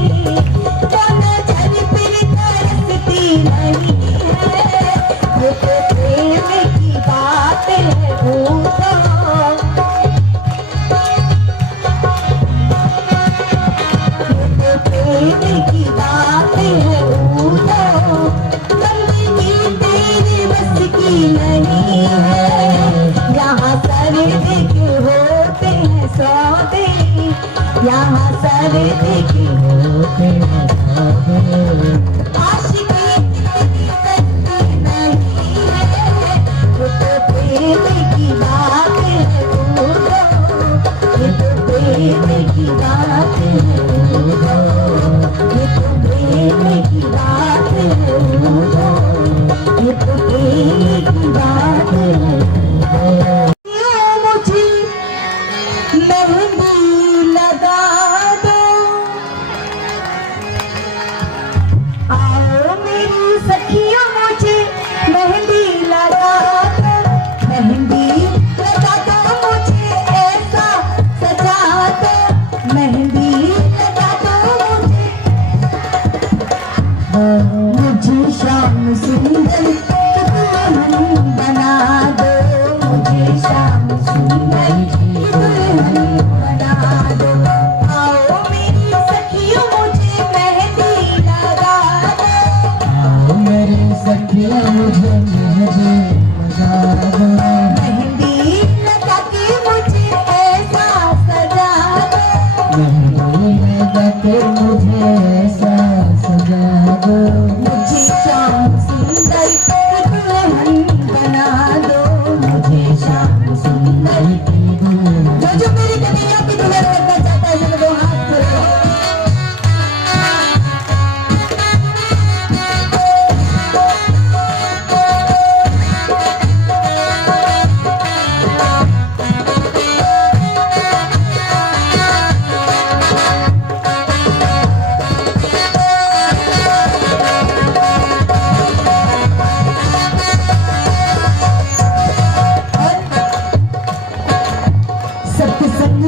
तो नजर फिर तरसती नहीं है। ये तो प्रेम की बात है वो तो। प्रेम की बात है ऊलो, बंदगी तेरे बस की नहीं है। यहाँ सर्द के होते हैं सौदे, यहाँ सर्द के होते हैं सौदे। आशिकी इतनी सस्ती नहीं है, वो तो प्रेम की बात है ऊलो, ये तो प्रेम की बात है ऊलो, ये तो प्रेम की बात है ऊलो, ये तो प्रेम की बात है ऊलो। मुझे मेहंदी लगा दो, आओ मेरी सखियों मुझे मेहंदी लगा दो, मेहंदी लगा दो मुझे ऐसा सजा दो, मेहंदी लगा दो मुझे शाम सुंदर दुल्हन बना दो, मुझे शाम सुंदर दुल्हन बना दो। आओ मेरी सखियों मुझे मेहंदी लगा दो, मेरी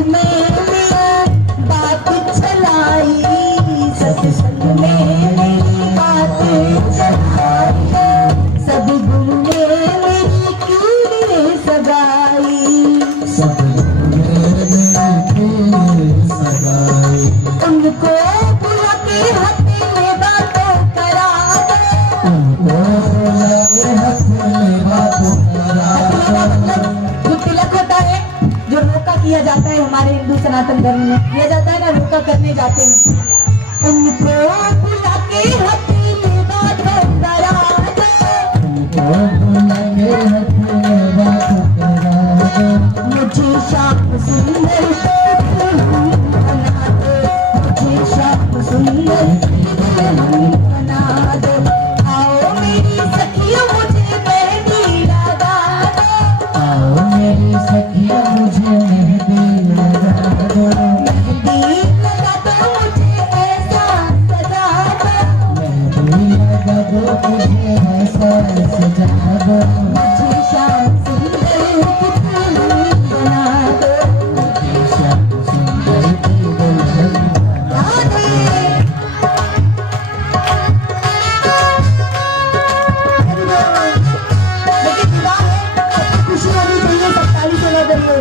में बात चलाई, सत्संग में मेरी बात चलाई, सब गुरु ने मेरी कीड़ी सगाई, सब मेरी सगाई। उनको बुला के हथे में बातों करा दो, उनको बुला के हथे में बातों करा दो। जो तिलक होता है, जो रोका किया जाता है हमारे हिंदू सनातन धर्म में किया जाता है ना, रोका करने जाते हैं, उनको बुला के हथे में बातों करा दो, उनको बुला के हथे में बातों करा दो। मुझे श्याम सुंदर बना दो, मुझे श्याम सुंदर बना दो, आओ मेरी सखियों मुझे मेहंदी लगा दो, आओ मेरी सखिया मुझे मेहंदी लगा दो। मेहंदी लगा दो मुझे ऐसा सजा दो, मेहंदी लगा दो मुझे ऐसा सजा दो। मुझे श्याम सुंदर बना दो, मुझे श्याम सुंदर की दुल्हन बना दो। लेकिन विवाह है, खुशी होनी चाहिए, सब ताली से बजाइए।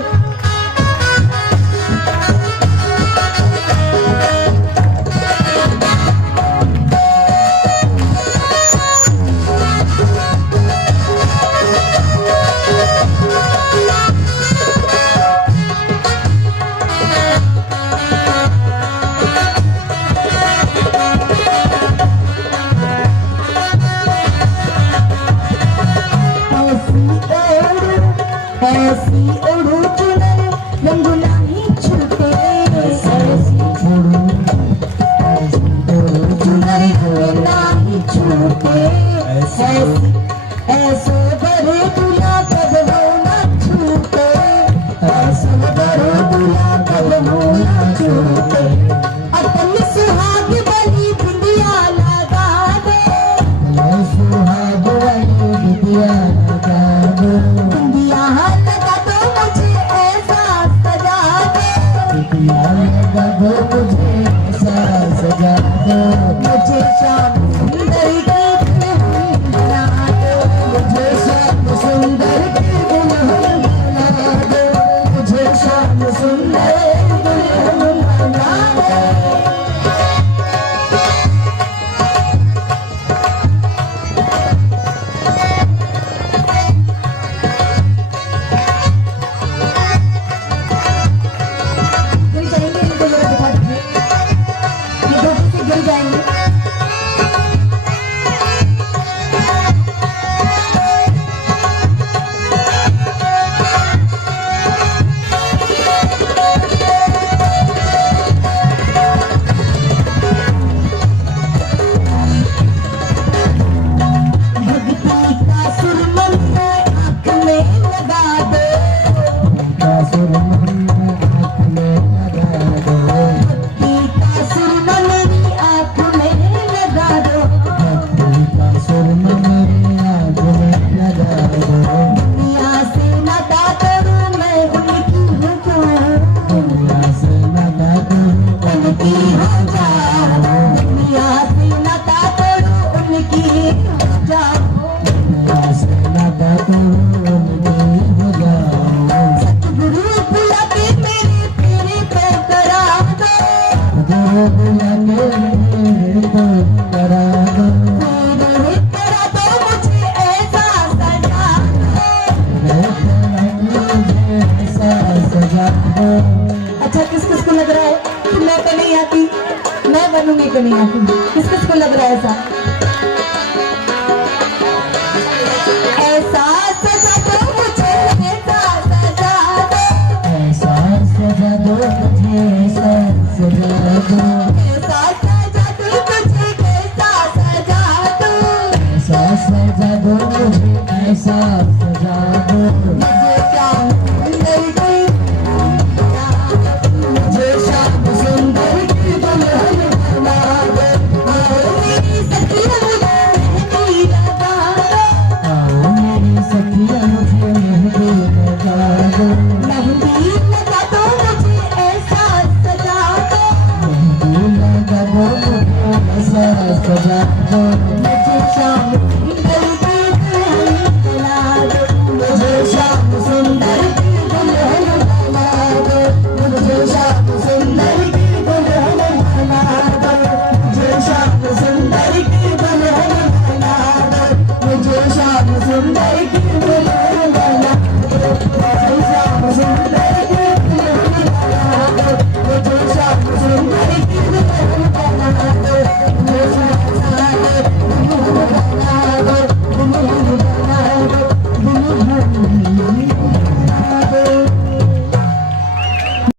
ऐसी ओढ़ो चुनर रंग नहीं छूटे, ऐसी छोड़ो चुनर रंग नहीं छूटे, ऐसी ऐसो बड़े दूल्हा कब हो न छूटे, ऐसो बड़े दूल्हा कब हो न छूटे, अतल सुहाग बली बिंदिया लगा दे, सुहाग वाली बिटिया लगा दो। बिंदिया लगा दो मुझे ऐसा सजा दे, बिटिया लगा दो मुझे ऐसा सजा दो। मुझे श्याम सुंदर की दुल्हन बना दो, मुझे श्याम सुंदर की दुल्हन बना दो। मुझे श्याम सुंदर दुल्हन बना दो। गिर जाएंगे, इनको जरा दिखा दीजिए, ये धोखे से गिर जाएंगे। भक्ति का सुरमन आँख में लगा दो, का सुरमन आँख में लगा दो। भक्ति का सुरमन आँख में लगा दो, भक्ति का सुरमन आँख में लगा दो। दुनिया से नाता करूं मैं उनकी हो जाऊं, दुनिया से लगा दो उनकी हो जाऊं, दुनिया से नाता करूं उनकी हो जाऊं, दुनिया से लगा दो उनकी हो जाओ। सतगुरु बुला के मेरे फेरे पे करा दो, गुरु बुला के मेरे को करा दो। फेरे करा दो मुझे ऐसा सजा दो। मुझे ऐसा सजा दो। अच्छा, किस किस को लग रहा है कि मैं कन्हैया की, मैं बनूंगी कन्हैया की? किस किस को लग रहा है ऐसा?